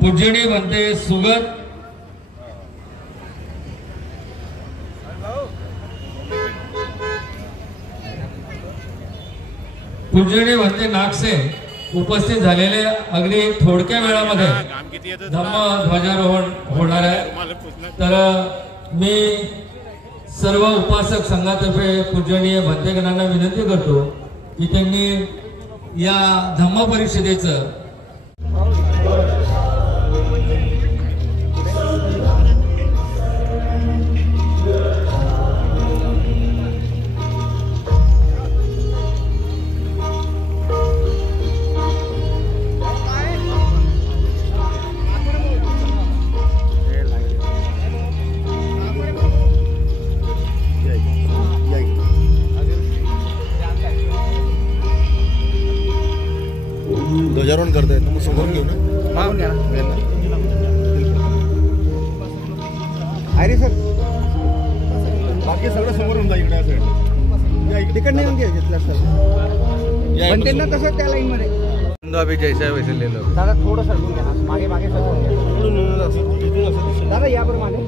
पूजनी म्हणते सुगत पूजनी म्हणते नागसे उपस्थित झालेले अगदी थोडक्या वेळामध्ये धम्म ध्वजारोहण होणार आहे। तर मी सर्व उपासक संघातर्फे पूजनीय भंतेगणांना विनंती करतो की त्यांनी या धम्म परिषदेचं ध्वजारोहण करताय तुम्ही समोर घेऊ ना अरे सर बाकी सगळं समोर होऊन जा इकडे असं तिकड नाही येऊन घेतलं सर पण त्यांना कसं त्या लाईन मध्ये अभी जैसा वैसे ले लो दादा थोडं सरकून घ्या मागे मागे सरकून घ्या दादा या बरं मागे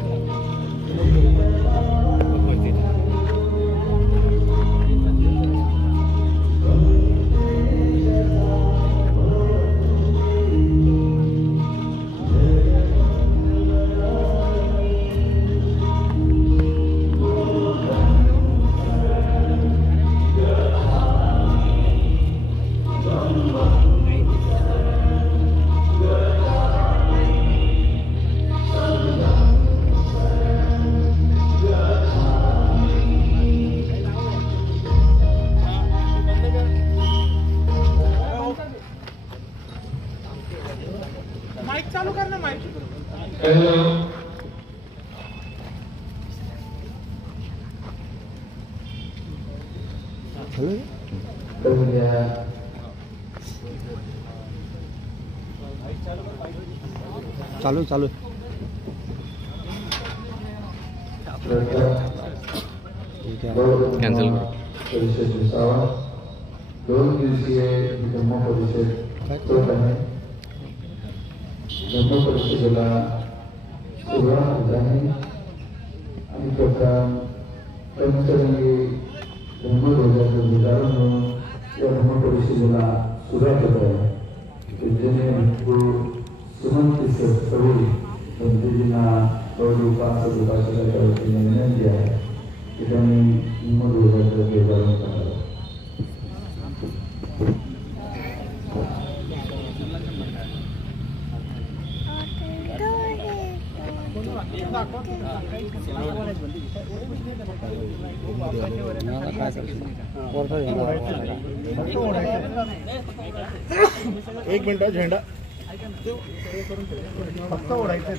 चालू कर ना माइक चालू चालू कॅन्सल करू परिषद विसावा 2 दिवसीय धम्म परिषद धम्म परिषदेला सुरुवात होत आहे आणि प्रोग्राम पंचरंगी धम्मध्वजाचं उदाहरण म्हणून या धम्म परिषदेला सुरुवात होत आहे। पूजनीय सुमंत सवडी पंतजींना उपासक उपासकाच्या वतीने विनंती आहे की त्यांनी धम्मध्वजाचं उदाहरण करावं। एक मिनिट झेंडा फक्त ओढायचं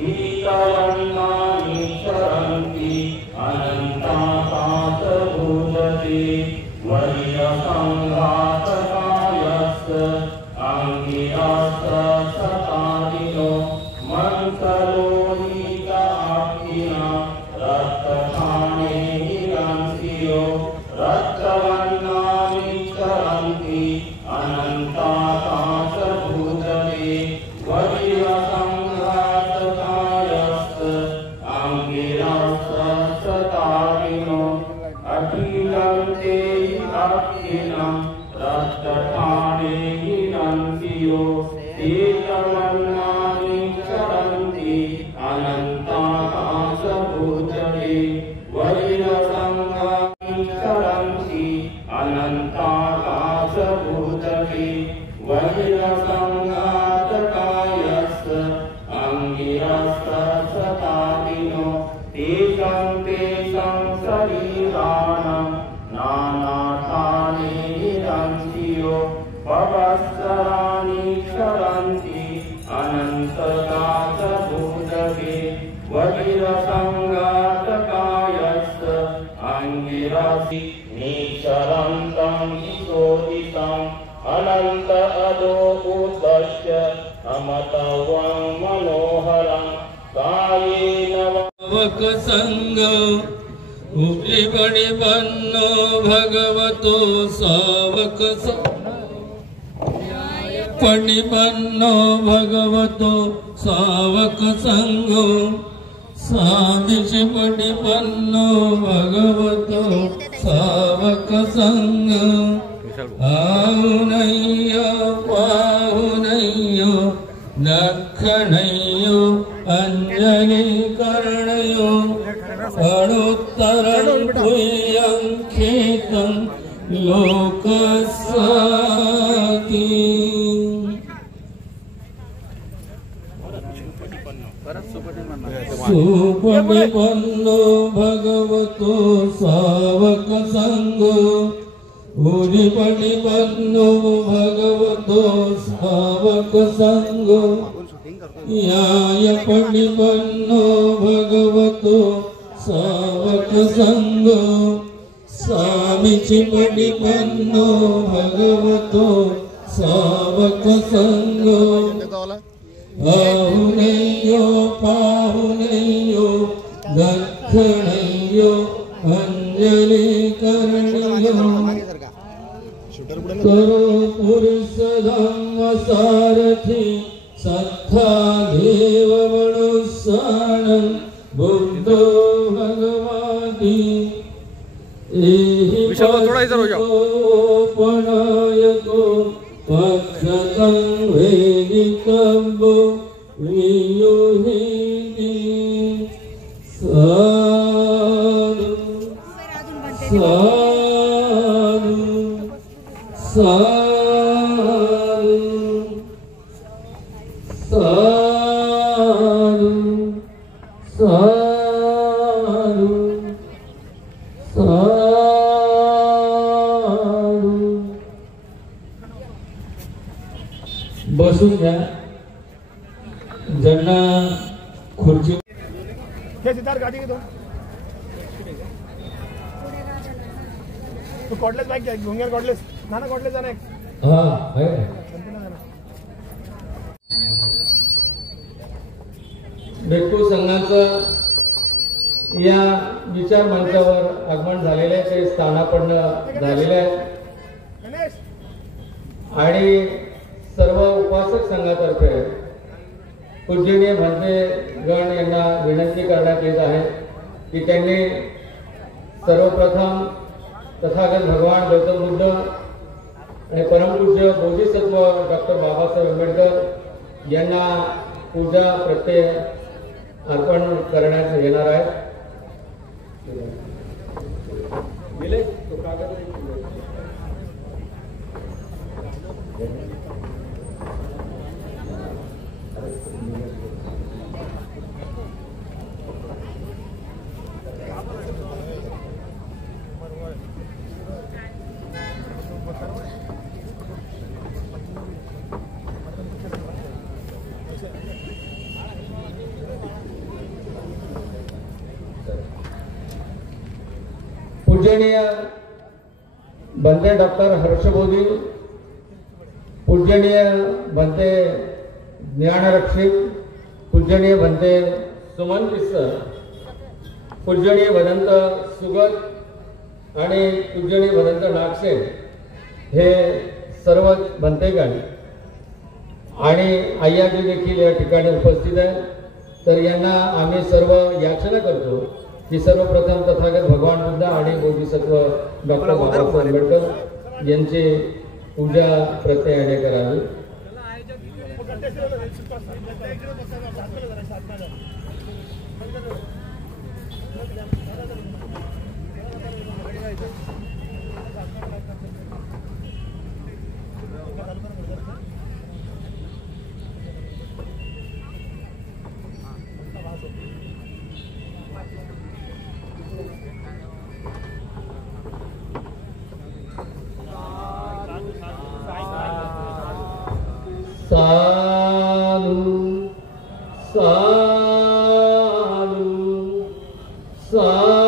Ika शीतवर्णानि चरन्ति अनन्ताकाशभूतते वैरसङ्घातकायस्य अङ्गिरस्य सतादिनो मन्सलोहिताक्षिणा रक्तखाने हिरण्यो रक्तवर्णानि चरन्ति अनन्ताकाशभूतले वैरसङ्घातकायस्य अङ्गिरस्य सतादिनो अखिलन्ते अक्षिणं रक्तखाने हिरण्यो शीतवर्णानि चरन्ति अनन्ताकाशभूतले वैरसङ्घानि चरन्ति अनन्ताकाशभूतले वैरसङ्घातकायस्य अङ्गिरस्य सतादिनो तेषां शरीराणां नानाथानि हिरण्यो पवत्सराणि क्षरन्ति अनन्तकाशभूतले वैरसङ्घातकायस्य अङ्गिरसि निचरन्तं विशोदितम् अनन्त अधो उद्दश्य अमतवं मनोहरं कायेन सावक संग उपलिपणिपन्नो भगवतो सावक पणिपन्नो भगवतो सावक संगो सादिशि पणिपन्नो भगवतो सावक संग आहुनय्यो पाहुनय्यो दक्षिणय्यो अंजलि कर्णयो अणुत्तरं तुयं खेतं लोकस्याति सुपटिपन्नो भगवतो सावक संगो उदिपटिपन्नो भगवतो सावक संगो यायपटिपन्नो भगवतो सावक संगो सामिचिपटिपन्नो भगवतो सावक संगो आहुनय्यो पाहुनय्यो दक्षिणय्यो अंजलि कर्णयो करो पुरुष धम्म सारथि सत्था देव मनुष्याणं बुद्धो भगवाति एहि पनायको पक्षतं वेदिकम्बो वियोहिनी साधु साधु साधु साधु साधु साधु बसून घ्या ज्यांना खुर्ची सिद्धार्थ गाड़ी के दो तो कॉर्डलेस बाइक घूंगे कॉर्डलेस ना कॉर्डलेस जाना हाँ है बेटू संघाचं या विचार मंचावर आगमन झालेले आहे, ते स्थानापन्न झालेले आहे आणि सर्व उपासक संघातर्फे पूजनीय भंते गण यांना विनंती करण्यात येत आहे की त्यांनी सर्वप्रथम तथागत भगवान गौतम बुद्ध आणि परमपूज्य बोधिसत्व डॉक्टर बाबासाहेब आंबेडकर यांना पूजा प्रत्यय अर्पण करण्यात येणार आहे. पूजनीय बनते डॉक्टर हर्षबोधी, पूजनीय बनते ज्ञानरक्षक, पूजनीय बनते सुमन किस्सर, पूजनीय भदंत सुगत आणि पूजनीय भदंत नागसेन हे सर्व बनतेगण आणि आय्याजी देखील या ठिकाणी उपस्थित आहे. तर यांना आम्ही सर्व याचना करतो की सर्वप्रथम तथागत भगवान बुद्ध आणि बोधिसत्व डॉक्टर बाबासाहेब आंबेडकर यांची पूजा प्रत्ययाने करावी. साधु साधु साधु.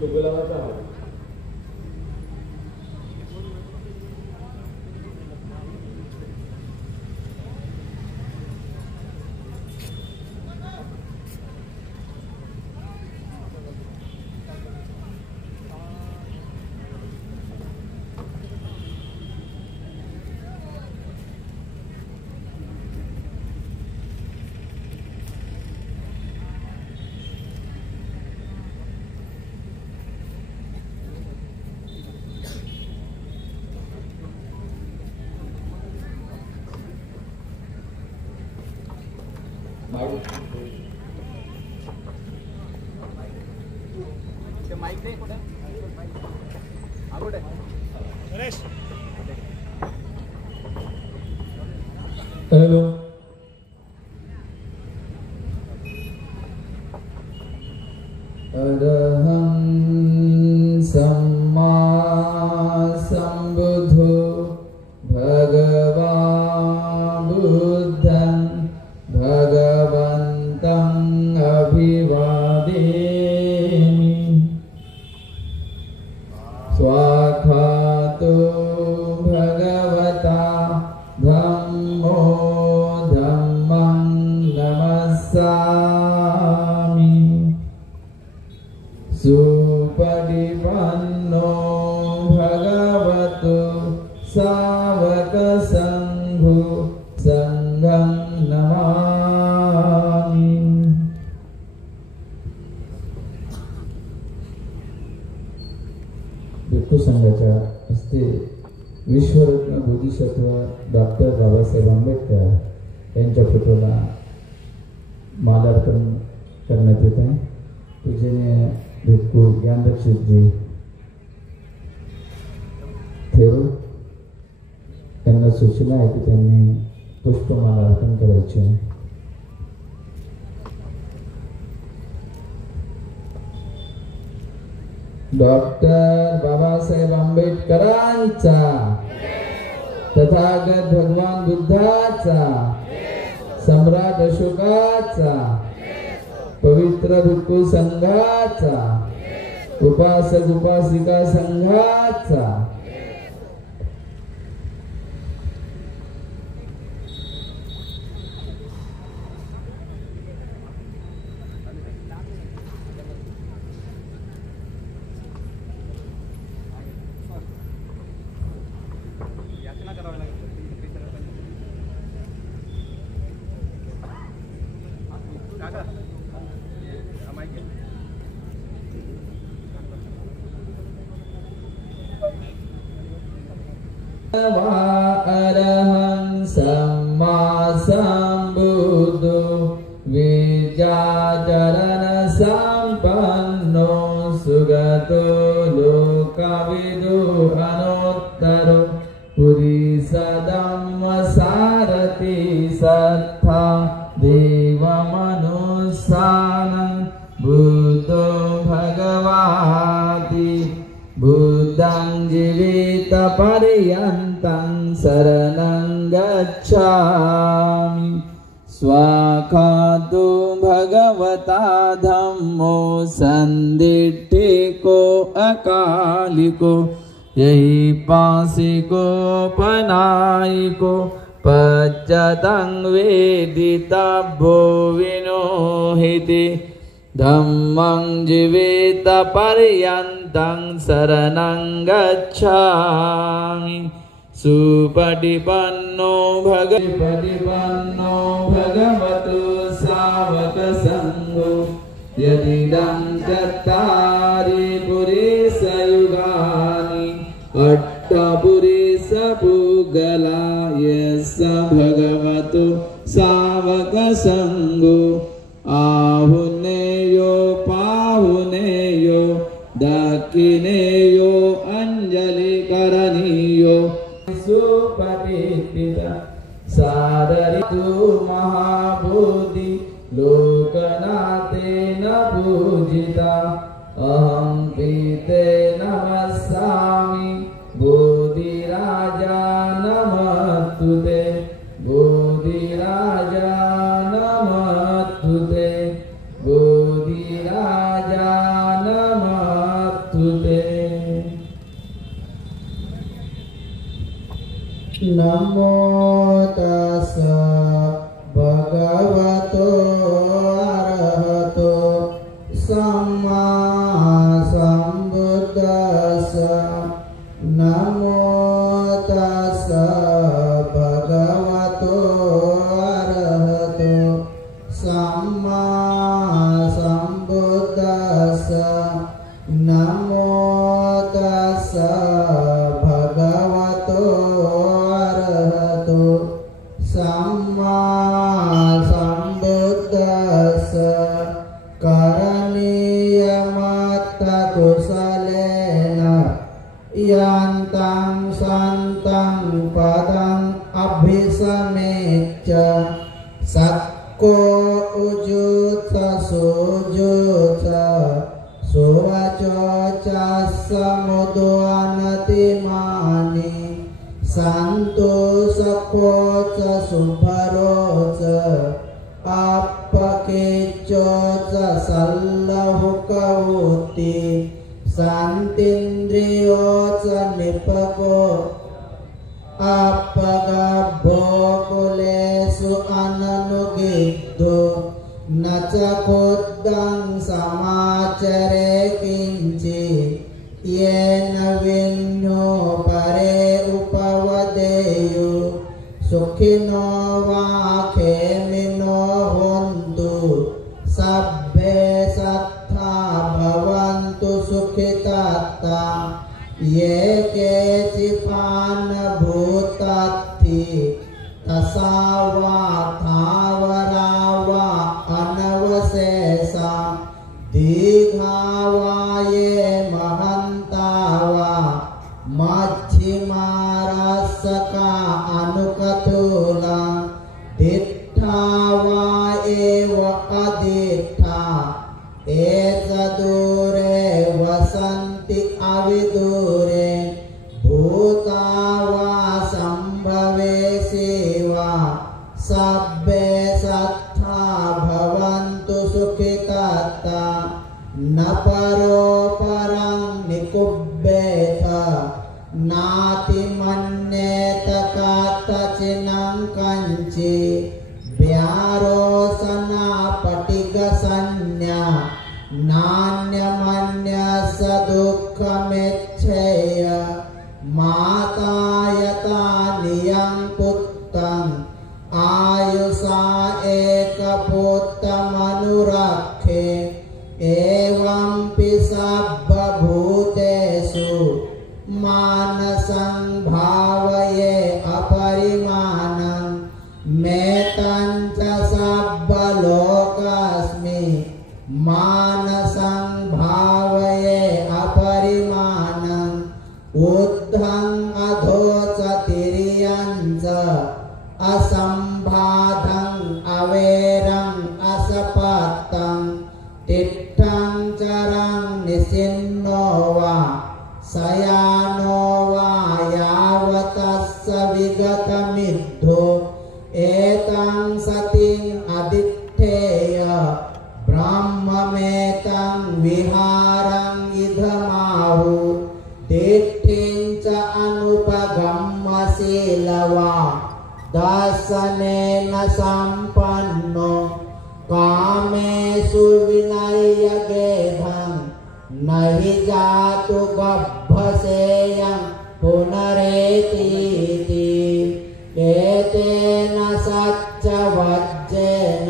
तो गुलाबाचा हात. हेलो. अरहं सम्मा सम्बुद्धो भगवान् बुद्धं भगवन्तं अभिवादेमि. स्वाखातो भगवता धम्मो धम्मं नमस्सामि. सुपटिपन्नो भगवतो सावक संघो संघं नमामि. भिक्खू संघाच्या हस्ते विश्वरत्न बोधिसत्व डॉक्टर बाबासाहेब आंबेडकर यांच्या फोटोला मालार्पण करण्यात येत आहे. पूजनीय भिक्खू ज्ञानरक्षकजी थेरो यांना सूचना आहे की त्यांनी पुष्पमाला अर्पण करायची आहे. डॉक्टर बाबासाहेब आंबेडकरांचा, तथागत भगवान बुद्धाचा, सम्राट अशोकाचा, पवित्र भिक्खू संघाचा, उपासक उपासिका संघाचा, अरहं सम्मा सम्बुद्धो विद्याचरण संपन्नो सुगतो लोकविदो अनोत्तरो पुरीसधम्म सारथि सत्था देवमनुसानं बुद्धो भगवाति बुद्धं जीवित पर्यन्तं शरणं गच्छामि स्वाखातो भगवता धम्मो सन्दिट्ठिको अकालिको यही पासिको पनायिको पच्चतं वेदितव्यो विनोहिति धम्मं जीवित पर्यन्तं शरणं गच्छामि सुपटिपन्नो भगवतो सावक संघो यदिदं चत्तारि पुरेशयुगानि अट्टपुरेशपुगला यस्य भगवतो सावक संघो आहुनेयो पाहुनेयो दक्षिणेयो अंजलि करणीयो सुपटिपिता सादरितु महाबोधि लोकनाथेन पूजिता अहं पीते नमस्सामि बोधिराजा नमस्तुते बोधिराजा नमस्तुते बोधिराजा नमस्तुते नमो तस्सा भगवतो अरहतो सम्मा सम्बुद्धस्सा नमो तस्सा भगवतो अरहतो सम्मा सम्बुद्धस्सा नमो तस्सा भगवतो अरहतो सम्मा सम्बुद्धस्सा करणीयमत्तकुशलेन यान्तं सन्तं पदम् अभिसमेच्च सक्को उजुत सुजुत सुवचो च समुद्वनतिमानि सन्तोषको च सुभरो च अपकेचो च सल्लहुकवोति शान्तिन्द्रियो च निपको अपगभ्भो कुलेषु अननुगिद्धो न च खुद्धं समाचरे किञ्चित् येन विन्यो परे उपवदेयु सुखिनो वा खेमिनो होन्तु सभ्ये सत्था भवन्तु सुखितात्ता ये केचिपानभूतात्ति तसा वा थावरा वा अनवशेषा दीर्घा वा ये महन्ता वा मच्छिमारसका अनुकथूला दिट्ठा वा एव अदिट्ठा एष दूरे वसन्ति अविदूरे भूता वा सम्भवेशि वा सभ्ये सत्था भवन्तु सुखितात्ता न परो परं निकुब्बेत नातिमन्येत कातचिनं कञ्चि व्यारोसना पटिगसंज्ञा नान्यमन्यस दुःखमेच्छेय माता यथा नियं पुत्रं आयुषा एकपुत्रमनुरक्षे एवं सर्वभूतेषु मानसं भावये अपरिमाणं मेतं च सर्वलोकस्मि मानसं भावये अपरिमाणं ऊर्ध्वं अधो च तिर्यं च असंबाधं अवेरं असपत्तं तिष्ठं चरं निसिन्नो वा शयानो वा शीलवा दर्शनेन संपन्नो कामेषु विनयगेधं नहि जातु गभ्भसेयं पुनरेतीति एतेन सच्चवज्जेन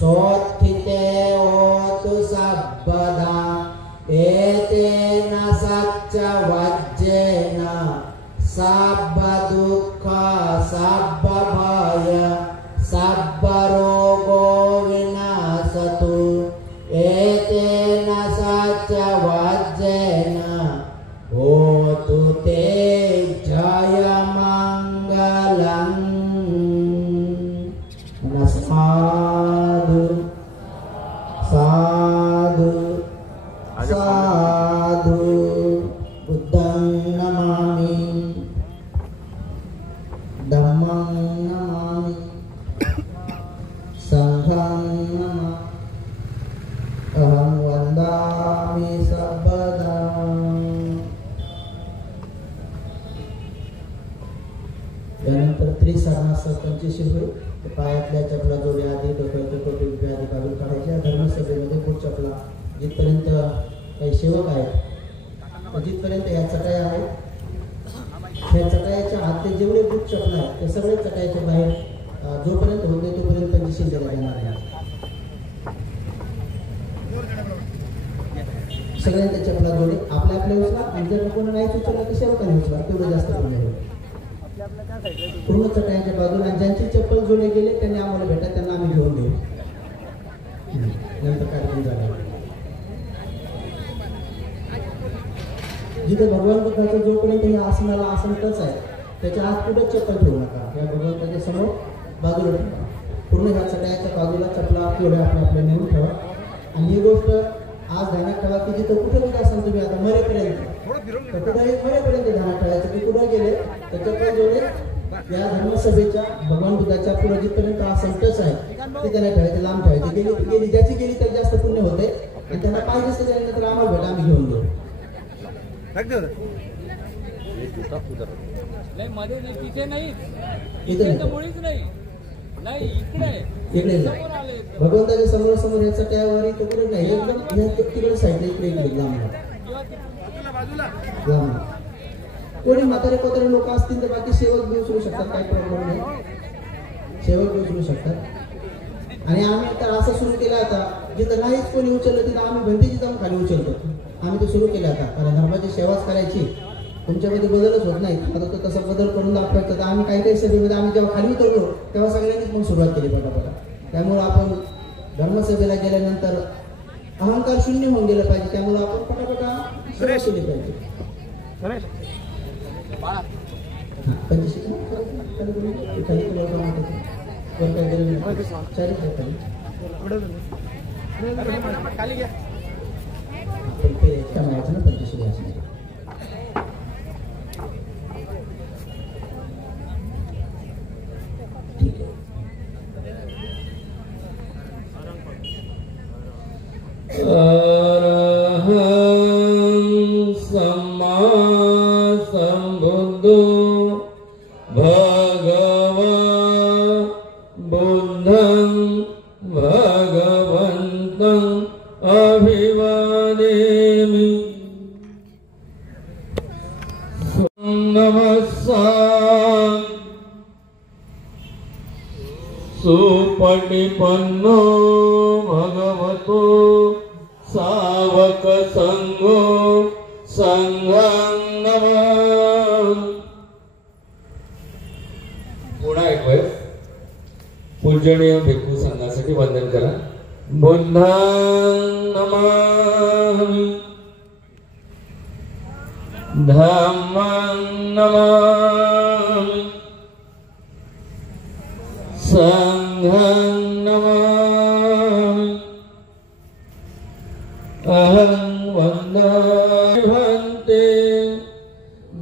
सोत्थिते होतु सर्वदा एतेन सच्चवज्जेन सर्वदुःख सर्वभय सर्वरोगो विनाशतु एतेन सच्चवज्जेन होतु ते जयमङ्गलम्। साधु साधु साधु बुद्धं नमामि धम्मं नमामि संघं नमामि अहं वन्दामि सर्वदा। त्यानंतर त्रिसर्णासह पंचशील होईल. पायातल्या चपला जोड्या आधी डोक्याच्या टोपी आधी काढून काढायच्या. धर्मसभेमध्ये बूट चपला जिथपर्यंत काही सेवक आहेत जिथपर्यंत ह्या चटाया आहेत ह्या चटायाच्या आतले जेवढे बूट चपला आहेत ते सगळे चटायाच्या बाहेर जोपर्यंत होते तोपर्यंत पंचशील दिला जाणार आहे. सगळ्यांच्या चपला जोडे आपल्या उचला आणि जर कोणी नाही उचलला तर सेवकाने उचला. तेवढं जास्त पुण्य होईल. पूर्ण चटायांच्या बाजूला ज्यांची चप्पल जोडले गेले त्यांनी आम्हाला भेटा त्यांना आम्ही घेऊन देऊ. नंतर कार्यक्रम झाला. जिथे भगवान बुद्धाचा जोपर्यंत या आसनाला आसन टच आहे त्याच्या आत कुठे चप्पल ठेवू नका. या भगवंताच्या समोर बाजूला ठेवा. पूर्ण ह्या चटायाच्या बाजूला चपला आपल्या आपल्या नेऊन ठेवा. आणि ही गोष्ट आज ध्यानात ठेवा की जिथं कुठे कुठे असाल तुम्ही आता मरेपर्यंत कुठेही मरेपर्यंत ध्यानात ठेवायचं की कुठे गेले तर चप्पल जोडे या धर्मसभेच्या भगवान बुद्धाच्या पुढे जिथपर्यंत आसन टच आहे ते त्यांना ठेवायचे. लांब ठेवायचे. गेली ज्याची गेली तर जास्त पुण्य होते आणि त्यांना पाहिजे असतं त्यानंतर आम्हाला भेटा आम्ही घेऊन देऊ. इकडे भगवंताच्या समोर समोर याचा त्यावर तिकडे नाही एकदम तिकडे साईडला इकडे लांब कोणी म्हातारे कोतारे लोक असतील तर बाकी सेवक बी उचलू शकतात. काही प्रॉब्लेम नाही. सेवक बी उचलू शकतात. आणि आम्ही तर असं सुरू केलं आता जिथं नाहीच कोणी उचललं तिथं आम्ही भिंतीची जाऊन खाली उचलतो. आम्ही ते सुरू केलं आता कारण धर्माची सेवाच करायची. तुमच्यामध्ये बदलच होत नाही. आता तो तसा बदल करून दाखवायचा. तर आम्ही काही सभेमध्ये आम्ही जेव्हा खाली उतरलो तेव्हा सगळ्यांनीच मग सुरुवात केली पटापटा. त्यामुळं आपण धर्मसभेला गेल्यानंतर अहंकार शून्य होऊन गेलं पाहिजे. त्यामुळे आपण पटापटा सेवा केली पाहिजे. सुपटिपन्नो भगवतो सावक संगो संघं नमामि. पुन्हा एक वेळ पूजनीय भिक्खू संघासाठी वंदन करा. बुद्धं नमामि धम्मं नमामि संघं नमामि अहं वन्दामि भन्ते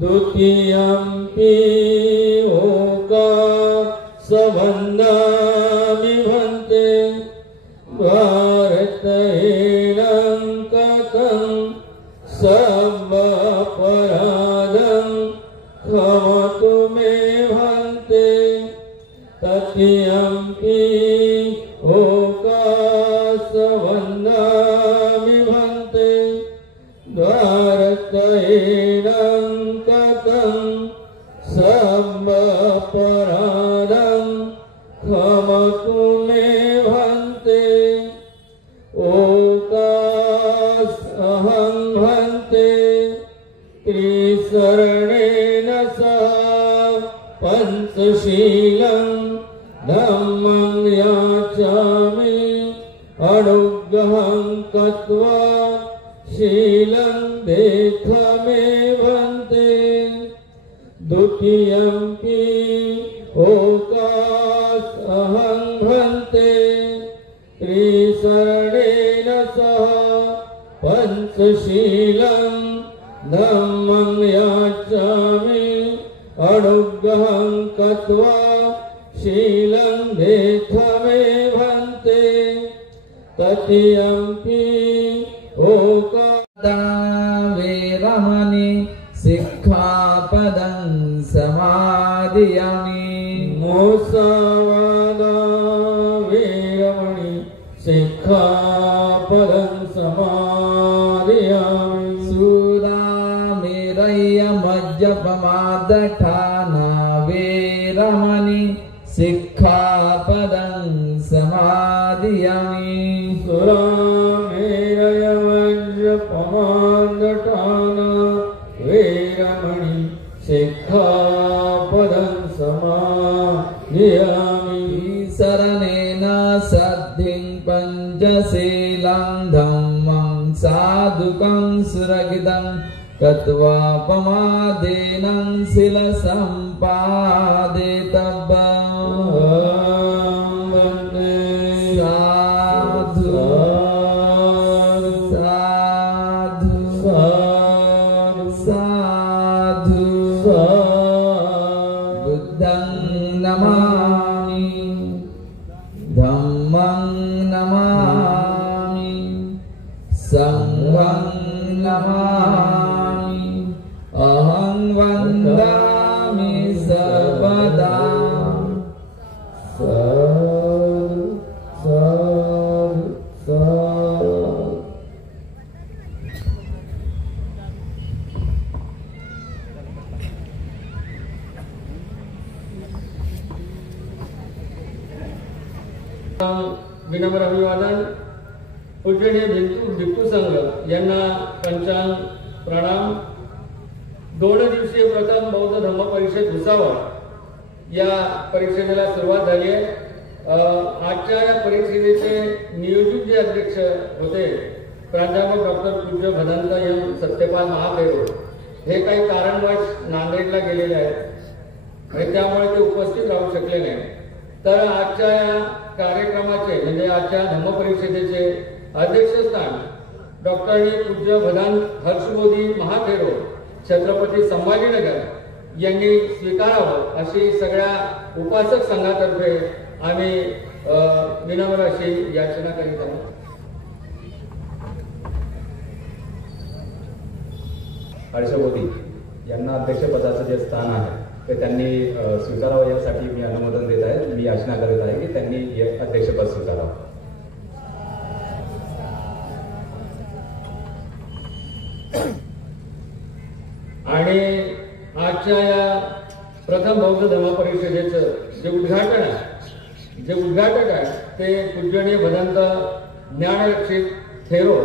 द्वितीयम्पि ओकासवन्दामि भन्ते भारतेनं कथं सर्वापराधं क्षमतु मे तत्यंपि ओकासवन्दामि भन्ते द्वारकैनं कथं सर्वपराधं क्षमतु मे भन्ते ओकासहं भन्ते त्रिशरणेन सह पंचशीलं धम्मं याचामि अनुग्रहं कृत्वा शीलं देथ मे भन्ते द्वितीयंपि ओकासहं भन्ते त्रिशरणेन सह पंचशीलं धम्मं याचामि अनुग्रहं कृत्वा शीलं देथ मे भन्ते तत्यंपि वेरमणि सिक्खापदं समादियामि मुसावादा वेरमणि सिक्खापदं समादियामि सुरामेरय मज्जपमादठाना वेरमणि सिक्खापदं समादियामि सुरामेरय मज्जपमादठाना वेरमणि सिक्खापदं समादियामि शरणेन सद्धिं पञ्चशीलं धम्मं साधुकं सुरगितं कृत्वापमादेन शीलसम्पादितव्यम् वन्दे साधु साधु साधु बुद्धं नमामि धम्मं नमामि संघं नमामि अहं वन्दामि सर्वदा साधु साधु साधु विनम्र अभिवादन. पूजनीय भिक्खू संघ यांना पंचांग प्रणाम. 2 दिवसीय प्रथम बौद्ध धम्म परिषद भुसावळ या परिषदेला सुरुवात झाली आहे. आजच्या या परिषदेचे नियोजित जे अध्यक्ष होते प्राध्यापक डॉक्टर पूज्य भदंत एम सत्यपाल महापेरो हे काही कारणवश नांदेडला गेलेले आहेत आणि त्यामुळे ते उपस्थित राहू शकले नाही. तर आजच्या या कार्यक्रमाचे म्हणजे आजच्या धम्म परिषदेचे अध्यक्षस्थान डॉक्टर पूज्य भदंत हर्षबोधी महापेरो छत्रपती संभाजीनगर यांनी स्वीकारावं अशी सगळ्या उपासक संघातर्फे आम्ही विनम्र अशी याचना करीत आहोत. हर्षबोधी यांना अध्यक्षपदाचं जे स्थान आहे ते त्यांनी स्वीकारावं यासाठी मी अनुमोदन देत आहे. मी याचना करीत आहे की त्यांनी हे अध्यक्षपद स्वीकारावं. आणि आजच्या या प्रथम बौद्ध धम्म परिषदेचं जे उद्घाटन आहे ते पूजनीय भदंत ज्ञानरक्षित थेरो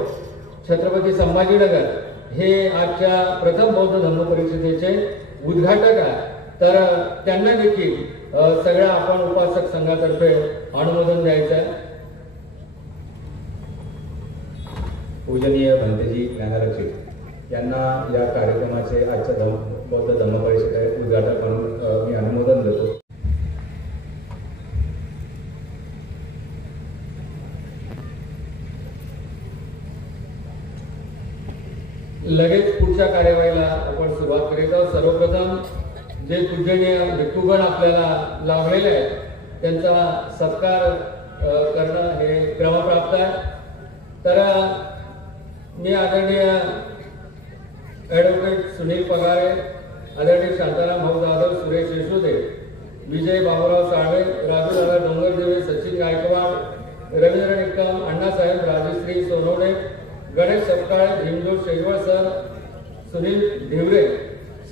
छत्रपती संभाजीनगर हे आजच्या प्रथम बौद्ध धम्म परिषदेचे उद्घाटक आहे. तर त्यांना देखील सगळ्या आपण उपासक संघातर्फे अनुमोदन द्यायचं आहे. पूजनीय भंतेजी ज्ञानरक्षित यांना या कार्यक्रमाचे आजच्या बौद्ध धम्म परिषदेचे उद्घाटक म्हणून मी अनुमोदन देतो. लगेच पुढच्या कार्यवाहीला आपण सुरुवात करीत आहोत. सर्वप्रथम जे पूजनीय भिक्खूगण आपल्याला लाभलेले आहेत त्यांचा सत्कार करणं हे क्रमप्राप्त आहे. तर मी आदरणीय ॲडव्होकेट सुनील पगारे, आदरणीय शांताराम भाऊ जाधव, सुरेश यशोदे विजय बाबूराव साळवे, राजूदादा डोंगरदेवे, सचिन गायकवाड, रवींद्र निकम, अण्णासाहेब, राजश्री सोनवणे, गणेश सपकाळे, भीमजोड शेजवळ सर, सुनील ढिवरे,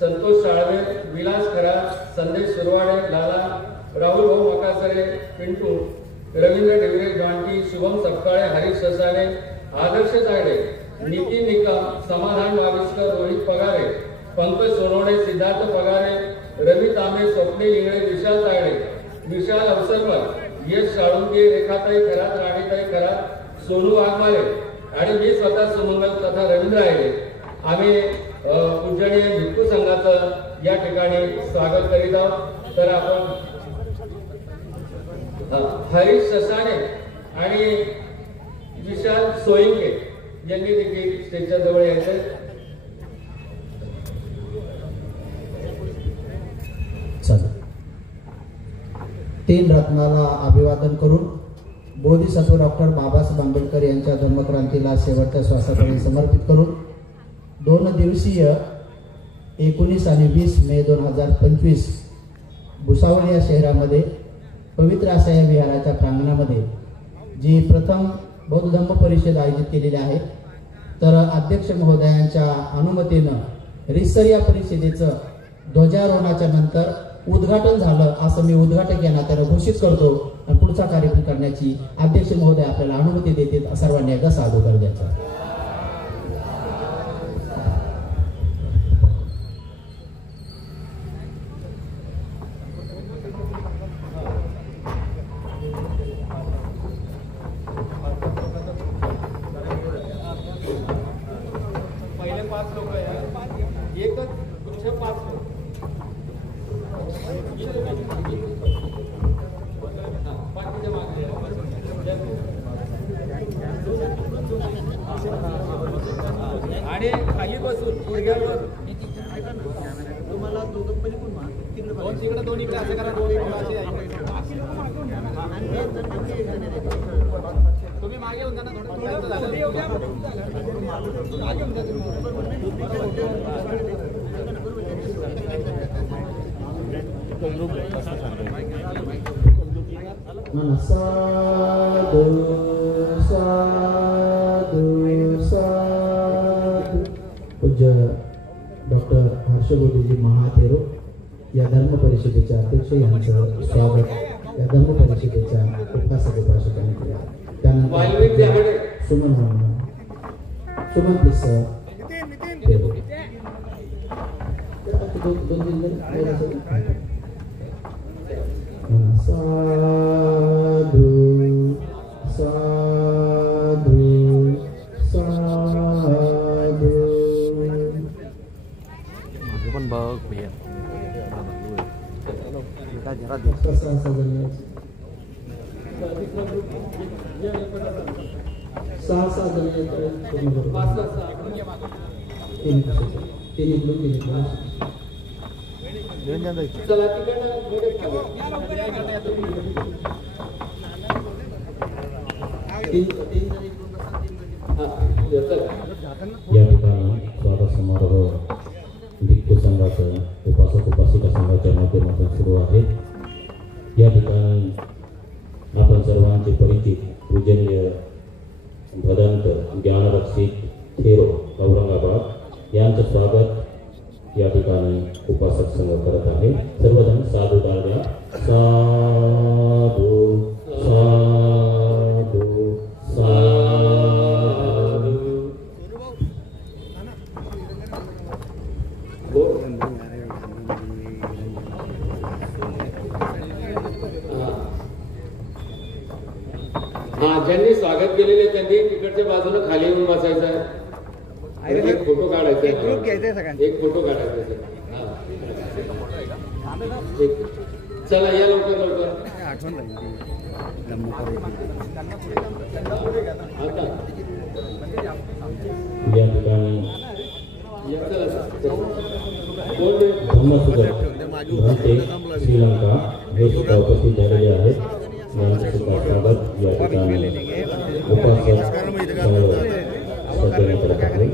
संतोष साळवे, विलास खरात, संदेश सुरवाडे, लाला, राहुल भाऊ मकासरे, पिंटू, रवींद्र ढिवरे, जॉन्टी, शुभम सपकाळे, हरीश ससाणे, आदर्श तायडे, नितीन निकम, समाधान वागिस्कर, रोहित पगारे, पंकज सोनवणे, सिद्धार्थ पगारे, रवी तांबे, स्वप्नील इंगळे, विशाल तायडे, विशाल अवसरकर, यश साळुंके, रेखाताई खरात, राणीताई खरात, सोनू वाघमारे आणि मी स्वतः सुमंगल तथा रवींद्र आहे. आम्ही पूजनीय भिक्खू संघाचं या ठिकाणी स्वागत करीत आहोत. तर आपण हरीश ससाणे आणि विशाल सोयंके यांनी देखील स्टेजच्या जवळ यायचं. तीन रत्नाला अभिवादन करून बोधिसत्व डॉक्टर बाबासाहेब आंबेडकर यांच्या धर्मक्रांतीला शेवटच्या श्वासापर्यंत समर्पित करून 2 दिवसीय 19 आणि 20 मे 2025 भुसावळ या शहरामध्ये पवित्र अशा या विहाराच्या प्रांगणामध्ये जी प्रथम बौद्ध धम्म परिषद आयोजित केलेली आहे. तर अध्यक्ष महोदयांच्या अनुमतीनं रिसर या परिषदेचं ध्वजारोहणाच्या नंतर उद्घाटन झालं असं मी उद्घाटक या नात्यानं घोषित करतो आणि पुढचा कार्यक्रम करण्याची अध्यक्ष महोदय आपल्याला अनुमती देतील. सर्वांनी एकदा सादर द्यायचा. पहिले 5 लोक आहे, एकच वृक्ष 5 लोक. आणि खाली बसून गुडघ्यावर तुम्हाला दोन तिकडे 2 इकडे असं करा. तुम्ही मागे होता ना साधु साधु साधु. पूज्य डॉक्टर हर्षगोडीजी महाथेरो या धर्म परिषदेचे अध्यक्ष यांचं स्वागत या धर्म परिषदेच्या उपासक उपासकांनी केले. त्यानंतर सुमन सुमन प्लीज साधु साधु साधु. पण बघ भैया सहा या ठिकाणी स्वागत समारोह भिक्खू संघाचं उपासक उपासिका संघाच्या माध्यमातून सुरू आहे. या ठिकाणी आपण सर्वांचे परिचित पूजनीय भदंत ज्ञानरक्षित थेरो औरंगाबाद यांचं स्वागत या ठिकाणी उपासक संघ करत आहे. सर्वजण साधू द्या. साधू साधू साधू. ज्यांनी स्वागत केलेले त्यांनी तिकडच्या बाजूला खाली येऊन बसायचं आहे. एक फोटो काढायचा, ग्रुप घ्यायचा सगळ्यांना, एक फोटो काढायचा. चला या लवकर लवकर. आठवण या ठिकाणी धर्मसुधर भंते श्रीलंका हे सुद्धा उपस्थित झालेले आहेत. यांचे सुद्धा स्वागत या ठिकाणी उपासक सज्जन करत आहे.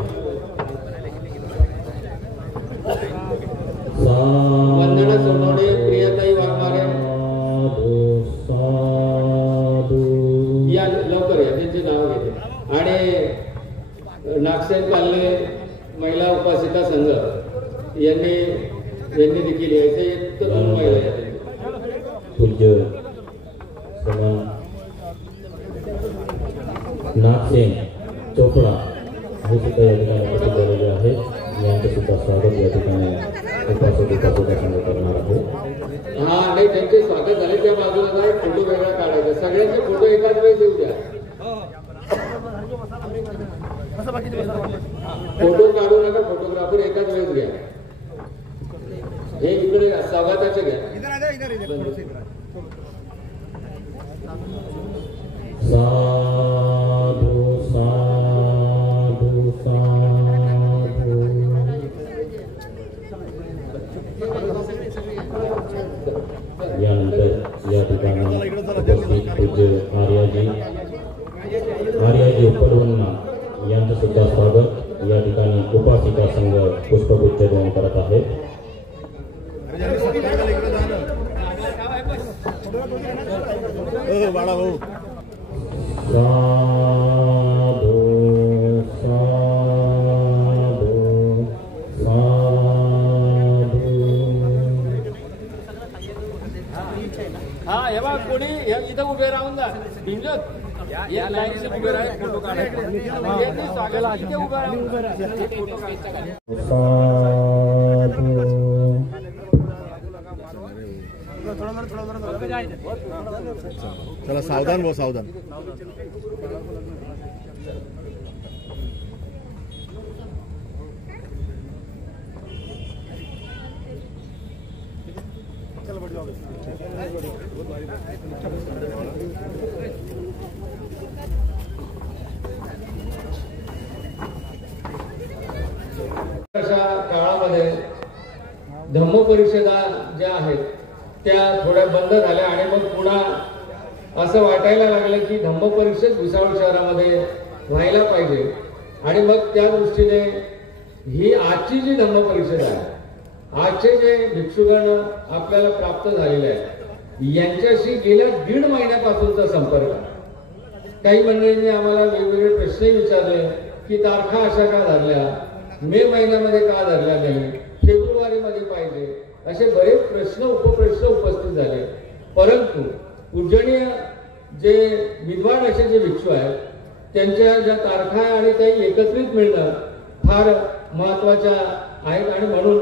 वंदना सोनवणे, प्रियाताई वाघमारे, नागसेन पालने महिला उपासिका संघ यांनी देखील यायचे तरुण महिला पूज्य समान नागसेन चोपडा हे सुद्धा या ठिकाणी उपस्थित झालेले आहेत। यांचं सुद्धा स्वागत या ठिकाणी उपासिका संघ करणार आहे। हा आणि त्यांचे स्वागत झाले त्या बाजूला काय फोटो वेगळा काढायचा, सगळ्यांचे फोटो एकाच वेळेस येऊ द्या। फोटो काढू नका, फोटोग्राफर एकाच वेळेस घ्या। हे इकडे स्वागताचे घ्या। साधू साधू साधू। यानंतर या ठिकाणी उपस्थित पूज्य आर्याजी उपडवन्ना यांचं सुद्धा स्वागत या ठिकाणी उपासिका संघ पुष्पगुच्छ देऊन करत आहे। साधू साधू साधू। हा हे बघ कोणी इथं उभे राहून जा भिंजत या लाईनशी उभे राहा, फोटो काढायचा। स्वागत इथे उभे राहून फोटो काढायचा। चला सावधान भाऊ सावधान। अशा काळामध्ये धम्म परिषदा ज्या आहेत त्या थोड्या बंद झाल्या आणि मग पुन्हा असं वाटायला लागलं की धम्म परिषद भुसावळ शहरामध्ये व्हायला पाहिजे। आणि मग त्या दृष्टीने ही आजची जी धम्म परिषद आहे, आजचे जे भिक्षुगण आपल्याला प्राप्त झालेले आहेत यांच्याशी गेल्या 1.5 महिन्यापासूनचा संपर्क आहे। काही मंडळींनी आम्हाला वेगवेगळे प्रश्न विचारले की तारखा अशा का धरल्या, मे महिन्यामध्ये का धरल्या नाही, फेब्रुवारीमध्ये पाहिजे, असे बरेच प्रश्न उपप्रश्न उपस्थित झाले। परंतु पूजनीय जे विद्वान असे जे भिक्षू आहेत त्यांच्या ज्या तारखा आणि काही एकत्रित मिळणं फार महत्वाच्या आहेत आणि म्हणून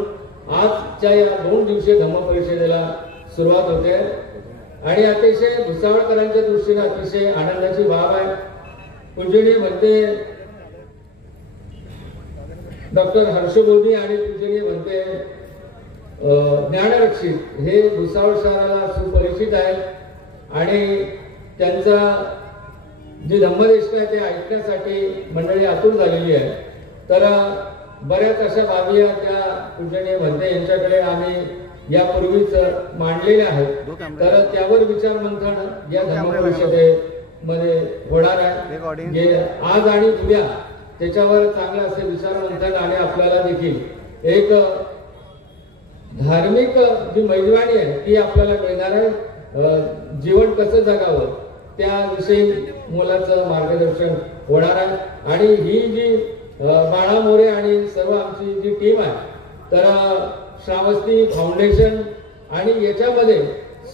आजच्या या 2 दिवसीय धम्म परिषदेला सुरुवात होते आणि अतिशय भुसावळकरांच्या दृष्टीने अतिशय आनंदाची बाब आहे। पूजनीय म्हणते डॉक्टर हर्षबोधी आणि पूजनीय म्हणते ज्ञानरक्षित हे भुसावळ शहराला सुपरिचित आहेत आणि त्यांचा जी धम्मदेशना आहे ते ऐकण्यासाठी मंडळी आतुर झालेली आहे। तर बऱ्याच अशा बाबी त्या पूजनीय म्हणते यांच्याकडे आम्ही यापूर्वीच मांडलेल्या आहेत, तर त्यावर विचार मंथन या धम्म परिषदेमध्ये होणार आहे। आज आणि उद्या त्याच्यावर चांगलं असे विचार मंथन आणि आपल्याला देखील एक धार्मिक जी मैदानी आहे ती आपल्याला मिळणार आहे। जीवन कसं जगावं त्याविषयी मुलाचं मार्गदर्शन होणार आहे आणि ही जी बाळा मोरे आणि सर्व आमची जी टीम आहे तर श्रावस्ती फाउंडेशन आणि याच्यामध्ये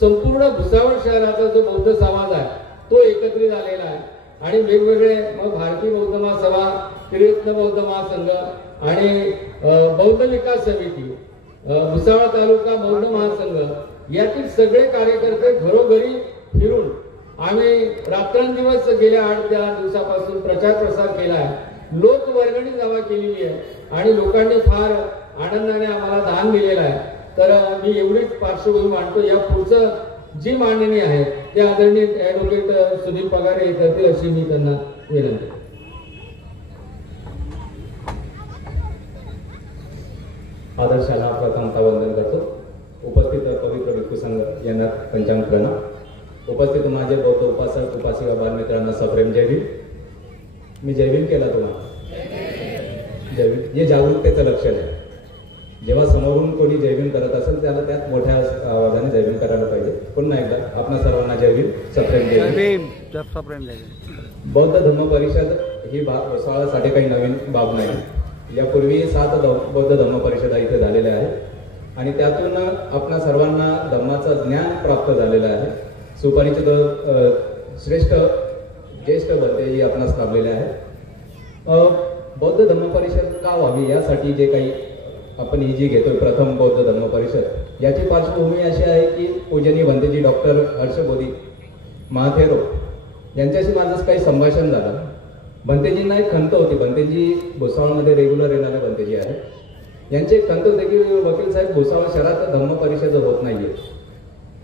संपूर्ण भुसावळ शहराचा जो बौद्ध समाज आहे तो एकत्रित आलेला आहे आणि वेगवेगळे मग भारतीय बौद्ध महासभा, त्रिरत्न बौद्ध महासंघ आणि बौद्ध विकास समिती, भुसावळ तालुका बौद्ध महासंघ यातील सगळे कार्यकर्ते घरोघरी फिरून आम्ही रात्रंदिवस गेल्या 8-10 दिवसापासून प्रचार प्रसार केला आहे। लोक वर्गणी जमा केलेली आहे आणि लोकांनी फार आनंदाने आम्हाला दान दिलेलं आहे। तर मी एवढीच पार्श्वभूमी मांडतो। या पुढचं जी मांडणी आहे ते आदरणीय ॲडव्होकेट सुनील पगारे हे करतील अशी मी त्यांना विनंती। आदर्शाला प्रथमतः वंदन करतो। उपस्थित पवित्र भिक्खू संघ यांना पंचांग प्रणाम। उपस्थित माझे बौद्ध उपासक उपासिका बालमित्रांना सप्रेम जय भीम। मी जय भीम केला तुम्हाला जय भीम हे जागरूकतेचं लक्षण आहे। जेव्हा समोरून कोणी जय भीम करत असेल त्याला त्यात मोठ्या आवाजाने जय भीम करायला पाहिजे। पुन्हा एकदा आपणा सर्वांना जय भीम, सप्रेम जय भीम, सप्रेम जय भीम। बौद्ध धम्म परिषद ही भुसावळसाठी काही नवीन बाब नाही. यापूर्वी 7 बौद्ध धम्म परिषदा इथे झालेल्या आहेत आणि त्यातून आपणा सर्वांना धम्माचं ज्ञान प्राप्त झालेलं आहे. सुपरिचित श्रेष्ठ ज्येष्ठ भंतेजी आपणास लाभलेले आहेत. बौद्ध धम्म परिषद का व्हावी यासाठी जे काही आपण ही जी घेतोय प्रथम बौद्ध धम्म परिषद, याची पार्श्वभूमी अशी आहे की पूजनीय भंतेजी डॉक्टर हर्षबोधी महाथेरो यांच्याशी माझं काही संभाषण झालं. भंतेजींना एक खंत होती. भंतेजी भुसावळमध्ये रेग्युलर येणारे भंतेजी आहेत. यांचे एक खंत होते की वकील साहेब, भुसावळ शहरात धम्म परिषद होत नाहीये,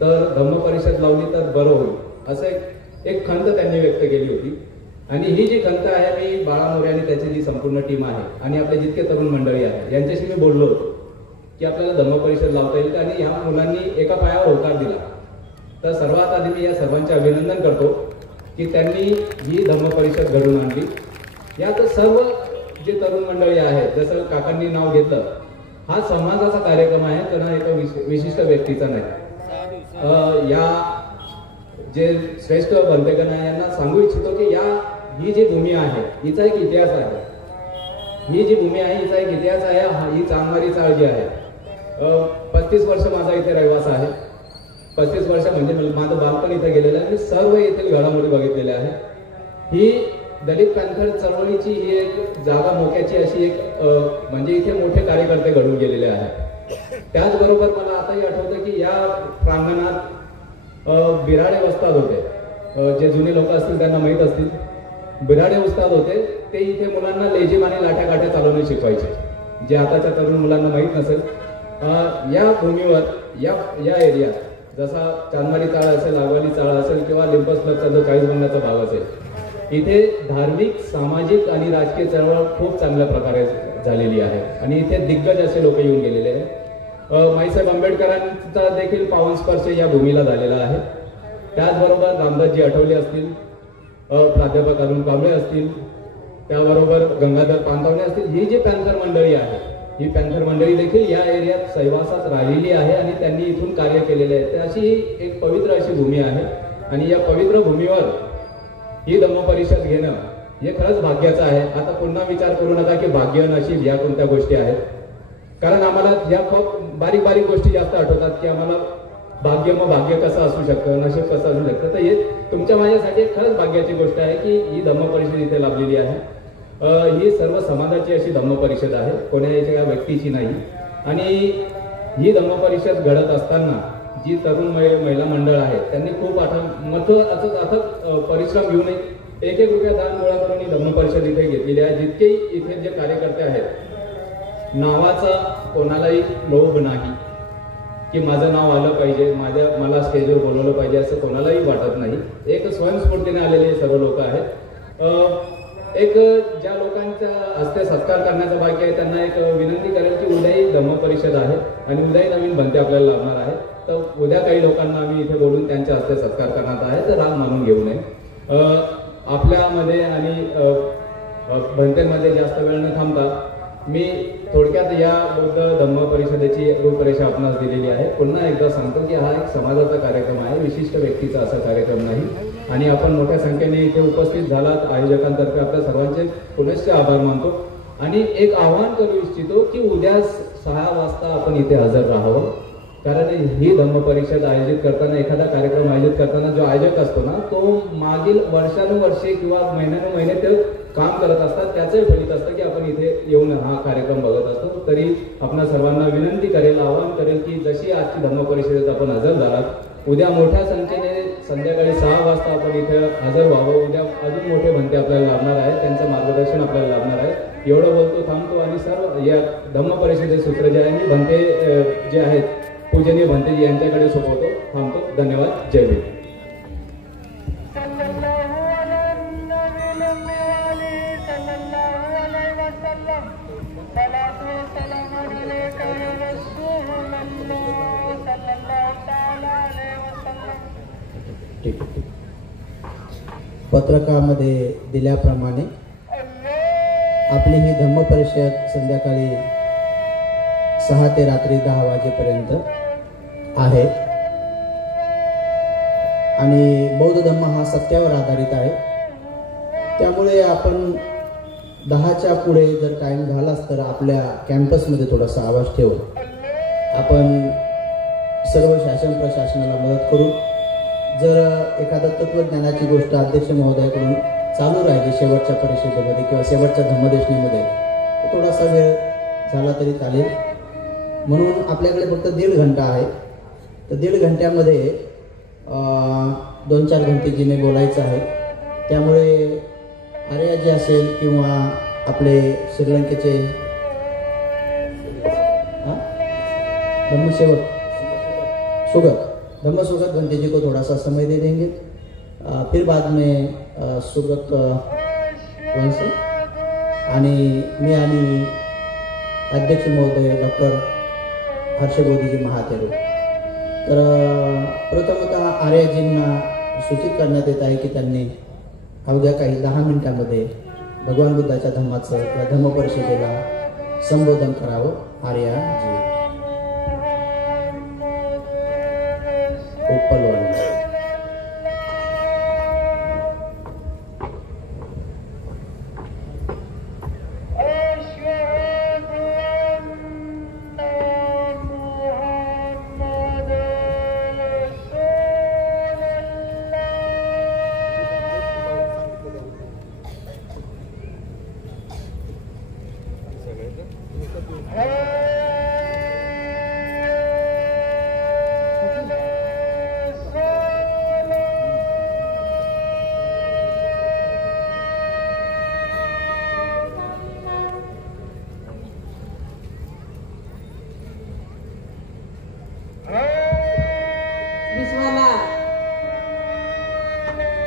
तर धम्म परिषद लावली तर बरं होईल, असं एक खंत त्यांनी व्यक्त केली होती. आणि ही जी खंत आहे, मी बाळा मोरे आणि त्याची जी संपूर्ण टीम आहे आणि आपले जितके तरुण मंडळी आहे यांच्याशी मी बोललो होतो की आपल्याला धम्म परिषद लावता येईल का, आणि ह्या मुलांनी एका पायावर होकार दिला. तर सर्वात आधी मी या सर्वांचे अभिनंदन करतो की त्यांनी ही धम्म परिषद घडवून आणली. यात सर्व जे तरुण मंडळी आहेत, जसं काकांनी नाव घेतलं, हा समाजाचा कार्यक्रम आहे, त्यांना एका विशिष्ट व्यक्तीचा नाही. या जे श्रेष्ठ भंतेगण आहे यांना सांगू इच्छितो की ही जी भूमी आहे हिचा एक इतिहास आहे. ही जी भूमी आहे हिचा एक इतिहास आहे. ही चांदमारी चाळ जी आहे, 35 वर्ष माझा इथे रहिवास आहे. 35 वर्ष म्हणजे माझं बालपण इथे गेलेलं आहे. मी सर्व येथील घडामोडी बघितलेल्या आहे. ही दलित पॅंथर चळवळीची ही एक जागा मोक्याची अशी एक म्हणजे इथे मोठे कार्यकर्ते घडून गेलेले आहेत. त्याचबरोबर मला आताही आठवतं की या प्रांगणात बिराडे उस्ताद होते. जे जुने लोक असतील त्यांना माहीत असतील, बिराडे उस्ताद होते. ते इथे मुलांना लेझिम आणि लाठ्या चालवणे शिकवायचे, जे आताच्या तरुण मुलांना माहीत नसेल. या भूमीवर या एरियात जसा चांदमारी चाळ असेल, आगवाली चाळ असेल किंवा लिंपस क्लबचा जो 40 बंगाचा भाग असेल, इथे धार्मिक, सामाजिक आणि राजकीय चळवळ खूप चांगल्या प्रकारे झालेली आहे आणि इथे दिग्गज असे लोक येऊन गेलेले आहेत. माईसाहेब आंबेडकरांचा देखील पावनस्पर्श या भूमीला झालेला आहे. त्याचबरोबर रामदासजी आठवले असतील, प्राध्यापक अरुण कांबळे असतील, त्याबरोबर गंगाधर पानतावणे असतील. ही जी पॅंथर मंडळी आहे, ही पॅंथर मंडळी देखील या एरियात सहवासात राहिलेली आहे आणि त्यांनी इथून कार्य केलेले आहे. तर अशी एक पवित्र अशी भूमी आहे आणि या पवित्र भूमीवर ही धम्म परिषद घेणं हे खरंच भाग्याचं आहे. आता पुन्हा विचार करू नका की भाग्य, नशीब या कोणत्या गोष्टी आहेत, कारण आम्हाला या खूप बारीक बारीक गोष्टी जास्त आठवतात की आम्हाला भाग्य कसं असू शकतं, नशीब कसं असू शकतं. तर हे तुमच्या माझ्यासाठी खरंच भाग्याची गोष्ट आहे की ही धम्म परिषद इथे लाभलेली आहे. ही सर्व समाजाची अशी धम्म परिषद आहे, कोण्या एका व्यक्तीची नाही. आणि ही धम्म परिषद घडत असताना जी तरुण महिला मंडळ आहेत त्यांनी खूप अथक परिश्रम घेऊन एक रुपया दान गोळा करून ही धम्म परिषद इथे घेतलेली आहे. जितके इथे जे कार्यकर्ते आहेत, नावाचा कोणालाही लोभ नाही की माझं नाव आलं पाहिजे, मला स्टेजवर बोलवलं पाहिजे असं कोणालाही वाटत नाही. एक स्वयंस्फूर्तीने आलेले सर्व लोक आहेत. एक ज्या लोकांच्या हस्ते सत्कार करण्याचा भाग्य आहे त्यांना एक विनंती करेल की उद्याही धम्म परिषद आहे आणि उद्याही नवीन भंते आपल्याला लाभणार आहे. तर उद्या काही लोकांना आम्ही इथे बोलून त्यांच्या हस्ते सत्कार करण्यात आहे, तर राग मानून घेऊ नये. आपल्यामध्ये आणि भंतेमध्ये जास्त वेळ न थांबता मी थोडक्यात या बौद्ध धम्म परिषदेची रूपरेषा आपणास दिलेली आहे. पुन्हा एकदा सांगतो की हा एक समाजाचा कार्यक्रम आहे, विशिष्ट व्यक्तीचा असा कार्यक्रम नाही. आणि आपण मोठ्या संख्येने इथे उपस्थित झालात. आयोजकांतर्फे आपल्या सर्वांचे पुनश्च आभार मानतो आणि एक आवाहन करू इच्छितो की उद्या 6 वाजता आपण इथे हजर राहावं. कारण ही धम्म परिषद आयोजित करताना, एखादा कार्यक्रम आयोजित करताना जो आयोजक असतो ना, तो मागील वर्षानुवर्षे किंवा महिन्यानुमहिने ते काम करत असतात. त्याचंही फलित असतं की आपण इथे येऊन हा कार्यक्रम बघत असतो. तरी आपल्या सर्वांना विनंती करेल, आवाहन करेल की जशी आजची धम्म परिषदेत आपण हजर झालात, उद्या मोठ्या संख्येने संध्याकाळी 6 वाजता आपण इथे हजर व्हावं. उद्या अजून मोठे भंते आपल्याला लाभणार आहेत, त्यांचं मार्गदर्शन आपल्याला लाभणार आहे. एवढं बोलतो, थांबतो आणि सर्व या धम्म परिषदेचे सूत्र जे आहे मी भंते जे आहेत पूजनीय भंतेजी यांच्याकडे सोपवतो. थांबतो. धन्यवाद. जय भीम. पत्रकामध्ये दिल्याप्रमाणे आपली ही धम्म परिषद संध्याकाळी 6 ते रात्री 10 वाजेपर्यंत आहे आणि बौद्ध धम्म हा सत्यावर आधारित आहे. त्यामुळे आपण 10च्या पुढे जर टाईम झालाच तर आपल्या कॅम्पसमध्ये थोडासा आवाज ठेवून आपण सर्व शासन प्रशासनाला मदत करू. जर एखादा तत्वज्ञानाची गोष्ट अध्यक्ष महोदयाकडून चालू राहिली शेवटच्या परिषदेमध्ये किंवा शेवटच्या धम्मदेशनीमध्ये थोडासा वेळ झाला तरी चालेल. म्हणून आपल्याकडे फक्त 1.5 घंटा आहे. तर 1.5 घंट्यामध्ये 2-4 घंटेजीने बोलायचं आहे. त्यामुळे आर्याजी असेल किंवा आपले श्रीलंकेचे धम्मसुगत घंटे जी को थोड़ा सा समय दे देंगे. फिर बाद में सुगत वंश आणि मी आणि अध्यक्ष महोदय डॉक्टर हर्षबोधीजी महातेरो. तर प्रथमतः आर्याजींना सूचित करण्यात येत आहे की त्यांनी अवघ्या काही 10 मिनिटांमध्ये भगवान बुद्धाच्या धम्माचं या धम्मपरिषदेला संबोधन करावं. आर्याजी उपलवाणी.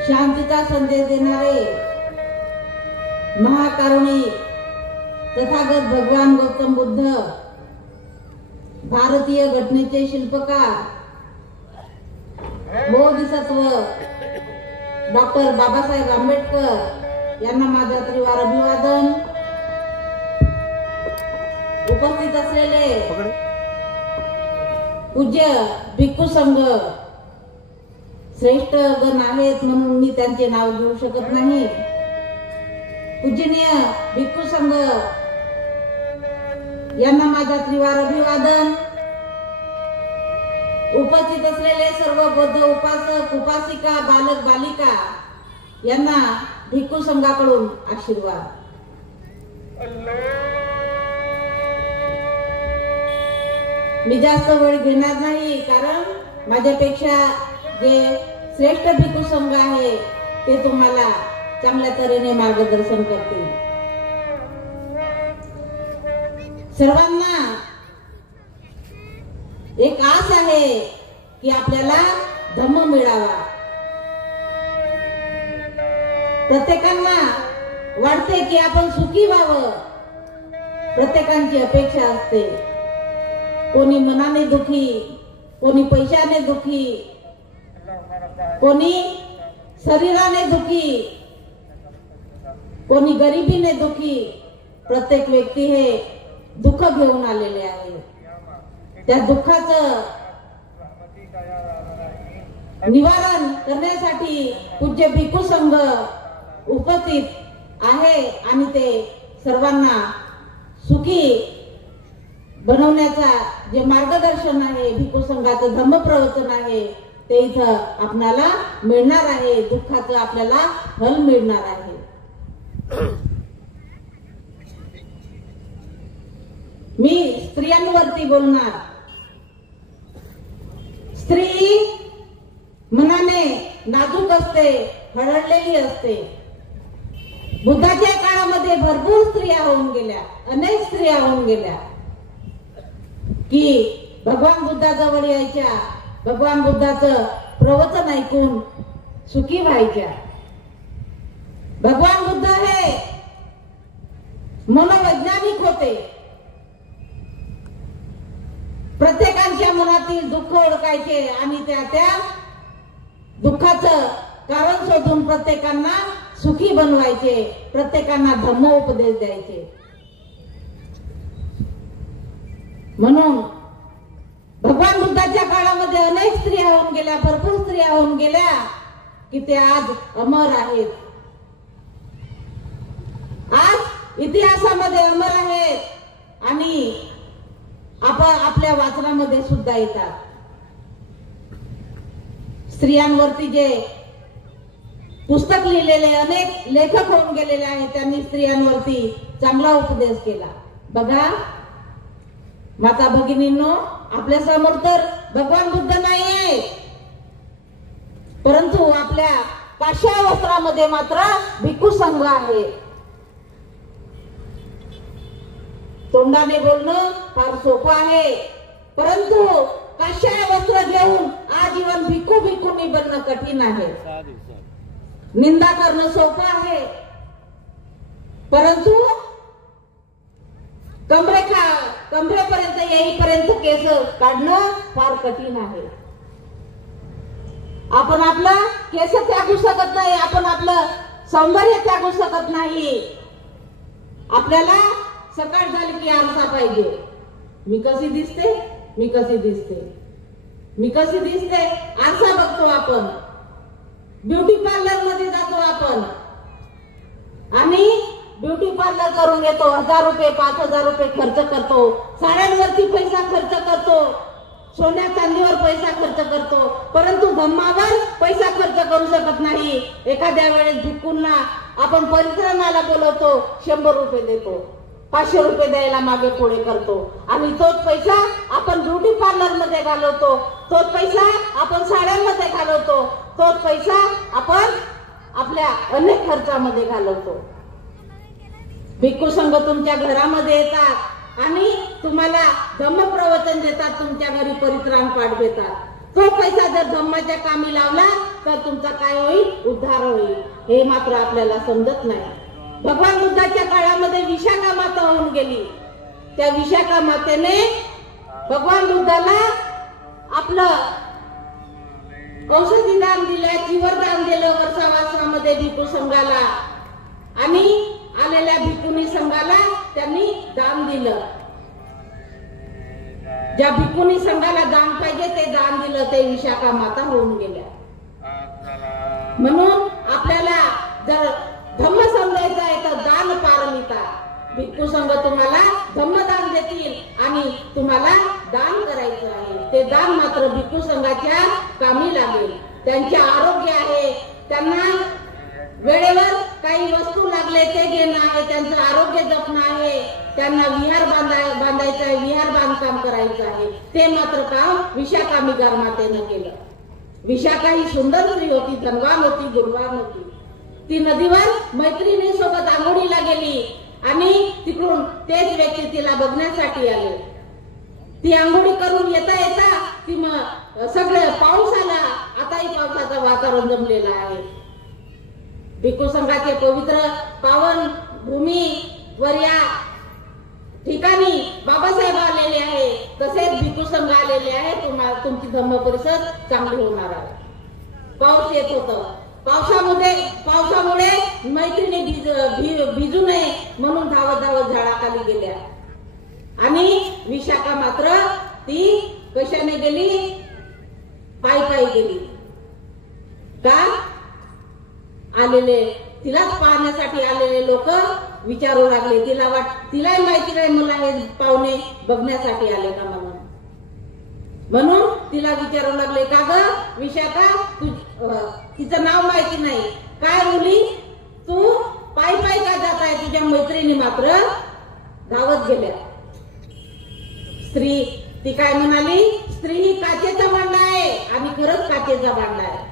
शांतीचा संदेश देणारे महाकारुणिक तथागत भगवान गौतम बुद्ध, भारतीय घटनेचे शिल्पकार बोधिसत्व डॉक्टर बाबासाहेब आंबेडकर यांना माझा त्रिवार अभिवादन. उपस्थित असलेले पूज्य भिक्खू संघ श्रेष्ठ गण आहेत म्हणून मी त्यांचे नाव घेऊ शकत नाही. पूजनीय भिक्खू संघ यांना माझा त्रिवार अभिवादन. उपस्थित असलेले सर्व बौद्ध उपासक उपासिका बालक बालिका यांना भिक्खू संघाकडून आशीर्वाद. मी जास्त वेळ घेणार नाही कारण माझ्यापेक्षा जे श्रेष्ठ भिक्खू संघ आहे ते तुम्हाला चांगल्या तऱ्हेने मार्गदर्शन करतील. सर्वांना एक आस आहे की आपल्याला धम्म मिळावा. प्रत्येकांना वाटते की आपण सुखी व्हावं. प्रत्येकांची अपेक्षा असते. कोणी मनाने दुखी, कोणी पैशाने दुखी, कोणी शरीराने दुखी, कोणी गरिबीने दुखी. प्रत्येक व्यक्ती हे दुःख घेऊन आलेले आहे. त्या दुःखाचं निवारण करण्यासाठी पूज्य भिक्खू संघ उपस्थित आहे आणि ते सर्वांना सुखी बनवण्याचा जे मार्गदर्शन आहे, भिक्खू संघाचं धम्म प्रवचन आहे ते इथं आपल्याला मिळणार आहे. दुःखाचं आपल्याला फल मिळणार आहे. मी स्त्रियांवरती बोलणार. स्त्री मनाने नाजूक असते, हळहळलेली असते. बुद्धाच्या काळामध्ये भरपूर स्त्रिया होऊन गेल्या, अनेक स्त्रिया होऊन गेल्या की भगवान बुद्धाजवळ यायच्या, भगवान बुद्धाचं प्रवचन ऐकून सुखी व्हायच्या. भगवान बुद्ध हे मनोवैज्ञानिक होते. प्रत्येकाच्या मनातील दुःख ओळखायचे आणि त्या दुःखाचं कारण शोधून प्रत्येकांना सुखी बनवायचे, प्रत्येकांना धम्म उपदेश द्यायचे. म्हणून भगवान बुद्धाच्या काळामध्ये अनेक स्त्रिया होऊन गेल्या, भरपूर स्त्रिया होऊन गेल्या की ते आज अमर आहेत. इतिहासामध्ये अमर आहेत आणि आपल्या वाचनामध्ये सुद्धा येतात. स्त्रियांवरती जे पुस्तक लिहिलेले अनेक लेखक होऊन गेलेले आहेत, त्यांनी स्त्रियांवरती चांगला उपदेश केला. बघा माता भगिनींनो, आपल्या समोर तर भगवान बुद्ध नाहीये, परंतु आपल्या काश्या वस्त्रामध्ये मात्र भिक्खू संघ आहे. तोंडाने बोलणं फार सोपं आहे, परंतु काश्या वस्त्र घेऊन आजीवन भिक्खूंनी बनणं कठीण आहे. निंदा करणं सोपं आहे, परंतु कमरेपर्यंत येईपर्यंत केस काढणं फार कठीण आहे. आपण आपलं केस त्यागू शकत नाही, आपण आपलं सौंदर्य त्यागू शकत नाही. आपल्याला सकाळ झाली की आरसा पाहिजे. मी कशी दिसते, मी कशी दिसते, मी कशी दिसते, आरसा बघतो आपण. ब्युटी पार्लर मध्ये जातो आपण आणि ब्युटी पार्लर करून येतो. 1000 रुपये 5000 रुपये खर्च करतो. साड्यांवरती पैसा खर्च करतो, सोन्या चांदीवर पैसा खर्च करतो, परंतु धम्मावर पैसा खर्च करू शकत नाही. एखाद्या वेळेस भिक्खूंना आपण परिश्रमाला बोलवतो, 100 रुपये देतो, 500 रुपये द्यायला मागे पुढे करतो आणि तोच पैसा आपण ब्युटी पार्लर मध्ये घालवतो, तोच पैसा आपण साड्यांमध्ये घालवतो, तोच पैसा आपण आपल्या अनेक खर्चामध्ये घालवतो. भिक्खू संघ तुमच्या घरामध्ये येतात आणि तुम्हाला धम्म प्रवचन देतात, तुमच्या घरी परित्राण पाठ देतात. तो पैसा जर धम्माच्या कामी लावला तर तुमचा काय होईल, उद्धार होईल. हे मात्र आपल्याला समजत नाही. भगवान बुद्धाच्या काळामध्ये विशाखा माता होऊन गेली. त्या विशाखा मातेने भगवान बुद्धाला आपलं औषधी दान दिलं, जीवन दान दिलं वर्षावासामध्ये भिक्खू संघाला आणि आलेल्या भिक्खुनी संघाला त्यांनी दान दिलं. ज्या भिक्खुनी संघाला दान पाहिजे ते दान दिलं, ते विशाखा माता होऊन गेल्या. म्हणून आपल्याला जर धम्म समजायचं आहे तर दान पारमिता. भिक्खू संघ तुम्हाला धम्मदान देतील आणि तुम्हाला दान करायचं आहे. ते दान मात्र भिक्खू संघाच्या कामी लागेल. त्यांचे आरोग्य आहे, त्यांना वेळेवर काही वस्तू लागले ते घेणं आहे, त्यांचं आरोग्य जपणं आहे, त्यांना विहार बांधायचं आहे, विहार बांधकाम करायचं आहे. ते मात्र काम विशाखा मिगार मातेनं केलं. विशाखा ही सुंदर स्त्री होती, धनवान होती, गुणवान होती. ती नदीवर मैत्रिणी सोबत आंघोळीला गेली आणि तिकडून तेच व्यक्ती तिला बघण्यासाठी आले. ती आंघोळी करून येता येता ती सगळं पाऊस आला. आताही पावसाचं वातावरण जमलेलं आहे. भिक्खू संघाचे पवित्र पावन भूमीवर या ठिकाणी बाबासाहेब आलेले आहे, तसेच भिक्खू संघ आलेले आहे. तुमची धम्म परिषद चांगली होणार आहे. पाऊस येत होतं, पावसामुळे मैत्रिणी भिजू नये म्हणून धावत धावत झाडाखाली गेल्या आणि विशाखा मात्र ती कशाने गेली, पायी गेली. का आलेले तिलाच पाहण्यासाठी आलेले लोक विचारू लागले. तिलाही माहिती नाही मला हे पाहुणे बघण्यासाठी आले का म्हणून तिला विचारू लागले, का ग विशाखा, तिचं नाव माहिती नाही, काय मुली तू पायी का जात आहे? तुझ्या मैत्रिणी मात्र धावत गेल्या. स्त्री ती काय म्हणाली, स्त्री ही काचेचा भांडा आहे आणि खरंच काचेचा भांडा आहे.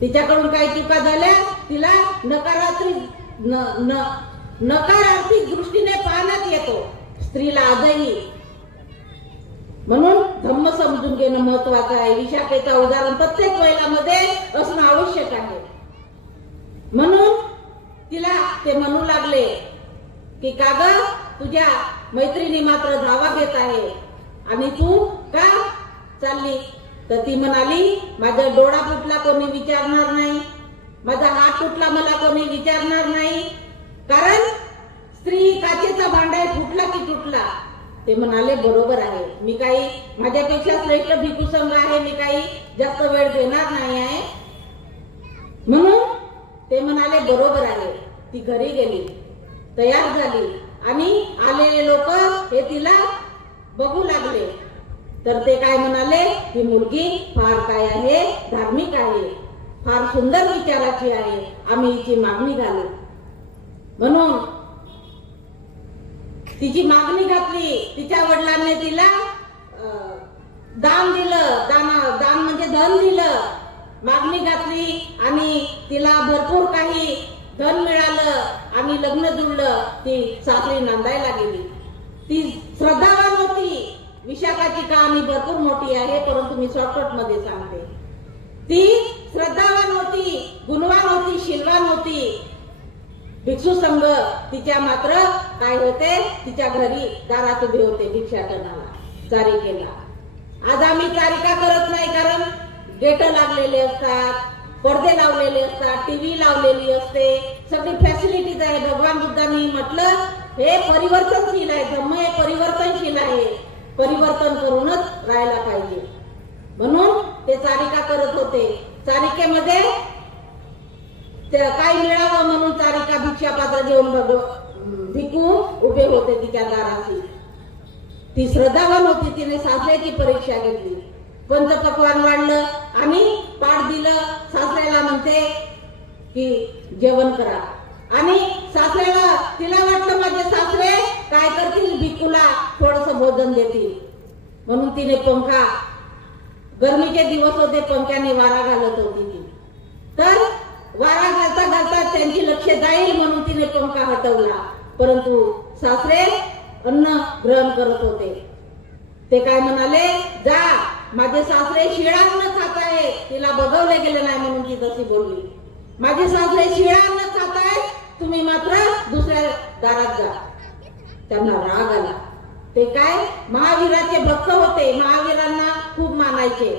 तिच्याकडून काही चुका झाल्या, तिला नकारात्मक दृष्टीने पाहण्यात येतो स्त्रीला आजही. म्हणून धम्म समजून घेणं महत्वाचं आहे. विशाखेचं उदाहरण प्रत्येक महिलामध्ये असणं आवश्यक आहे. म्हणून तिला ते म्हणू लागले की का ग तुझ्या मैत्रिणी मात्र धावा घेत आहे आणि तू का चालली? तर ती म्हणाली, माझा डोळा फुटला कोणी विचारणार नाही, माझा हात तुटला मला कोणी विचारणार नाही, कारण स्त्री काचेचा भांडा फुटला की तुटला. ते म्हणाले बरोबर आहे, मी काही माझ्यापेक्षा श्रेष्ठ भिक्खू संघ आहे, मी काही जास्त वेळ देणार नाही आहे. म्हणून ते म्हणाले बरोबर आहे. ती घरी गेली. तयार झाली आणि आलेले लोक हे तिला बघू लागले. तर ते काय म्हणाले, ही मुलगी फार काय आहे, धार्मिक आहे, फार सुंदर विचाराची आहे, आम्ही हिची मागणी घालू. म्हणून तिची मागणी घातली. तिच्या वडिलांनी तिला दान दिलं. दान म्हणजे धन दिलं. मागणी घातली आणि तिला भरपूर काही धन मिळालं आणि लग्न जुळलं. ती सासरी नांदायला गेली. ती श्रद्धावान होती. विशाखाची कहाणी भरपूर मोठी आहे, परंतु मी शॉर्टकट मध्ये सांगते. ती श्रद्धावान होती, गुणवान होती, शीलवान होती. भिक्षू संघ तिच्या मात्र काय होते, तिच्या घरी दारात उभे होते भिक्षाटनाला, चारिकेला. आज आम्ही चारिका करत नाही, कारण गेट लागलेले असतात, पडदे लावलेले असतात, टीव्ही लावलेली असते, सगळी फॅसिलिटीज आहे. भगवान बुद्धांनी म्हटलं हे परिवर्तनशील आहे, धम्म हे परिवर्तनशील आहे, परिवर्तन करूनच राहायला पाहिजे. म्हणून ते चारिका करत होते. चारिकेमध्ये काय मिळावं म्हणून चारिका भिक्षा पात्र घेऊन भिकू उभे होते तिच्या दाराशी. ती श्रद्धावान होती. तिने सासऱ्याची परीक्षा घेतली. पंचपक्वान वाढलं आणि पाठ दिलं. सासऱ्याला म्हणते की जेवण करा. आणि सासऱ्याला तिला वाटलं माझे सासरे काय करतील, भिकूला थोडस भोजन देतील. म्हणून तिने पंखा, गरमीचे दिवस होते, पंख्याने वारा घालत होती ती. तर वारा घालता घालता त्यांची लक्ष जाईल म्हणून तिने पंखा हटवला. परंतु सासरे अन्न ग्रहण करत होते. ते काय म्हणाले, जा, माझे सासरे शिळान्न खात आहे. तिला बघवले गेले नाही म्हणून ती तशी बोलली. माझे सासरे शिळान्न खात आहेत, तुम्ही मात्र दुसऱ्या दारात जा. त्यांना राग आला. ते काय महावीराचे भक्त होते, महावीरांना खूप मानायचे.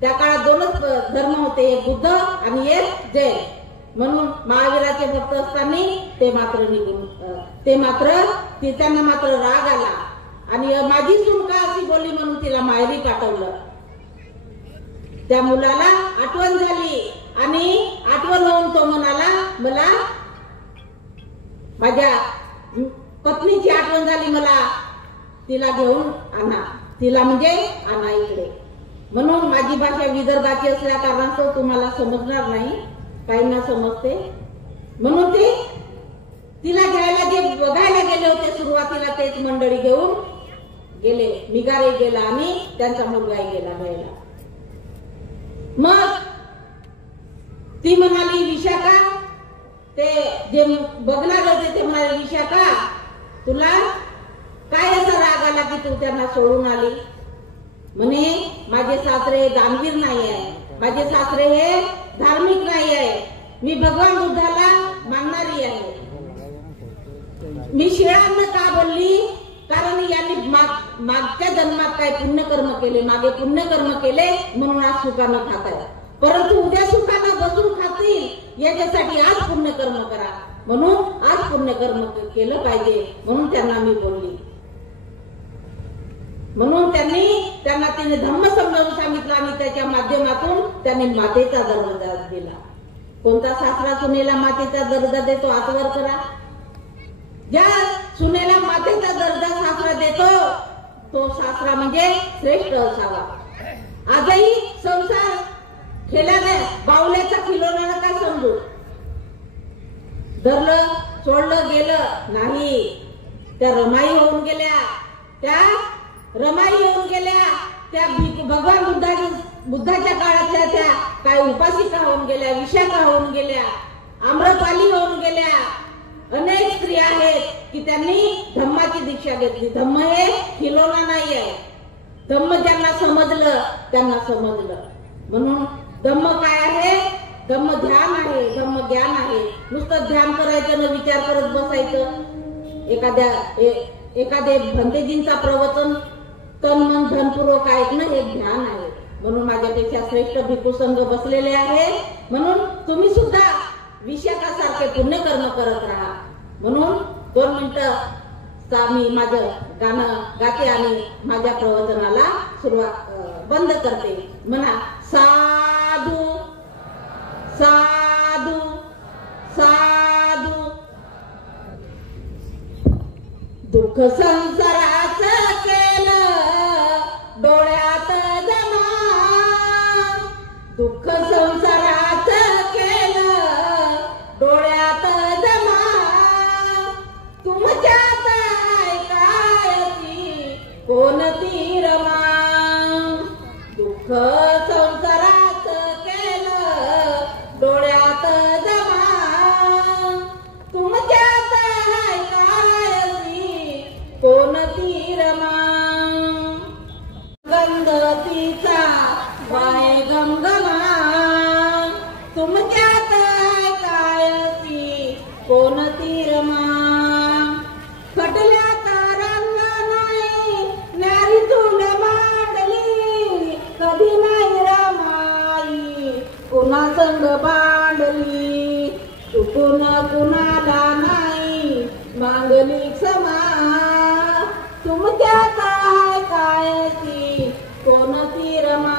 त्या काळात दोनच धर्म होते, एक बुद्ध आणि एक जैन. म्हणून महावीराचे भक्त असताना त्यांना मात्र राग आला आणि माझी सून का अशी बोलली म्हणून तिला माहेरी पाठवलं. त्या मुलाला आठवण झाली आणि आठवण होऊन तो म्हणाला, मला माझ्या पत्नीची आठवण झाली, मला तिला घेऊन आणा. तिला म्हणजे आणा इकडे. म्हणून माझी भाषा विदर्भाची असल्या कारणास्तव तुम्हाला समजणार नाही, काहींना समजते. म्हणून ते तिला घ्यायला जे बघायला गेले होते सुरुवातीला तेच मंडळी घेऊन गेले. मिगारे गेला आणि त्यांचा मुलगाही गेला घ्यायला. मग ती म्हणाली, विशाखा, ते जे बघणार होते ते म्हणाले, विशाखा, तुला काय असा राग आला की तू त्यांना सोडून आली? म्हणे माझे सासरे दानवीर नाही आहे, माझे सासरे हे धार्मिक नाही आहे, मी भगवान बुद्धाला मानणारी आहे. मी शिळान्न का बोलली? कारण यांनी मागच्या जन्मात काय पुण्यकर्म केले, मागे पुण्यकर्म केले म्हणून आज सुखानं खात आहे. परंतु उद्या सुखानं बसून खातील याच्यासाठी आज पुण्यकर्म करा, म्हणून आज पुण्यकर्म केलं पाहिजे म्हणून त्यांना मी बोलली. म्हणून त्यांना तिने धम्म समजावून सांगितलं आणि त्याच्या माध्यमातून त्यांनी मातेचा दर्जा दिला. कोणता सासरा सुनेला मातेचा दर्जा देतो? हातवर करा. ज्या सुनेला मातेचा दर्जा सासरा देतो तो सासरा म्हणजे श्रेष्ठ असावा. आजही संसार खेळाने बावल्याचा खिलोना नका समजू. धरलं सोडलं गेलं नाही. त्या रमाई होऊन गेल्या, त्या भगवान बुद्धाच्या काळातल्या त्या काय उपासिका होऊन गेल्या, विशाखा होऊन गेल्या, आम्रपाली होऊन गेल्या. अनेक स्त्रिया आहेत की त्यांनी धम्माची दीक्षा घेतली. धम्म हे खिलोना नाही आहे. धम्म ज्यांना समजलं त्यांना समजलं. म्हणून धम्म काय आहे? धम्म ध्यान आहे, धम्म ज्ञान आहे. नुसतं ध्यान करायचं न विचार करत बसायचं. एखाद्या भंतेजींचा प्रवचन तन मन धनपूर्वक ऐकणं हे ध्यान आहे. म्हणून माझ्यापेक्षा श्रेष्ठ भिक्खू संघ बसलेले आहे. म्हणून तुम्ही सुद्धा विशाखासारखे पुण्यकर्म करत राहा. म्हणून 2 मिनिटं मी माझं गाणं गाते आणि माझ्या प्रवचनाला सुरुवात बंद करते. म्हणा, साधू साधू साधू. दुःख संसाराचं केलं डोळ्यात जमा, दुःख संसाराचं केलं डोळ्यात जमा, तुमच्यात ऐकायची कोणती रमा, दुःख संसाराचं केलं डोळ्यात जमा, तुमच्यात ऐकायची कोणती रमा, गंध तिचा वाय गमगमा, तुमच्यात ऐकायची कोणती रमा, खटल्यात रंग नाही न्यारी चूल मांडली, कधी नाही रमाई कुणा संग भांडली, चुकून कुणाला नाही मागली क्षमा, तुमच्यात ऐकायची कोणती रमा,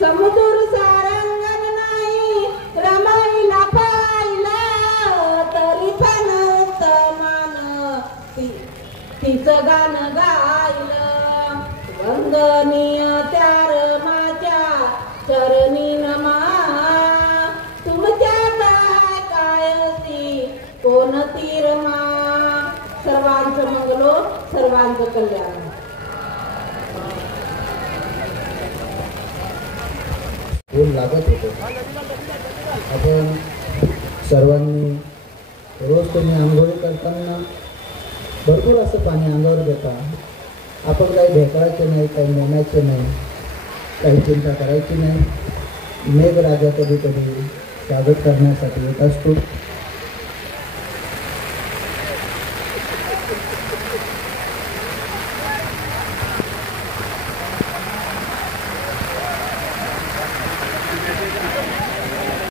समुद्र सारंगण नाही रमाईला पाहिलं तरी पण मान तिचं गाणं गायलं, वंदनीय त्या रमाच्या चरणी नमा, तुमच्यात ऐकायची कोणती रमा, सर्वांचं मंगलो सर्वांचं कल्याण. ऊन लागत होतं. आपण सर्वांनी रोज तुम्ही आंघोळी करताना भरपूर असं पाणी अंगावर घेता. आपण काही भेटायचे नाही, काही नेण्याचे नाही, काही चिंता करायची नाही. मेघराजा कधी कधी स्वागत करण्यासाठी येत असतो.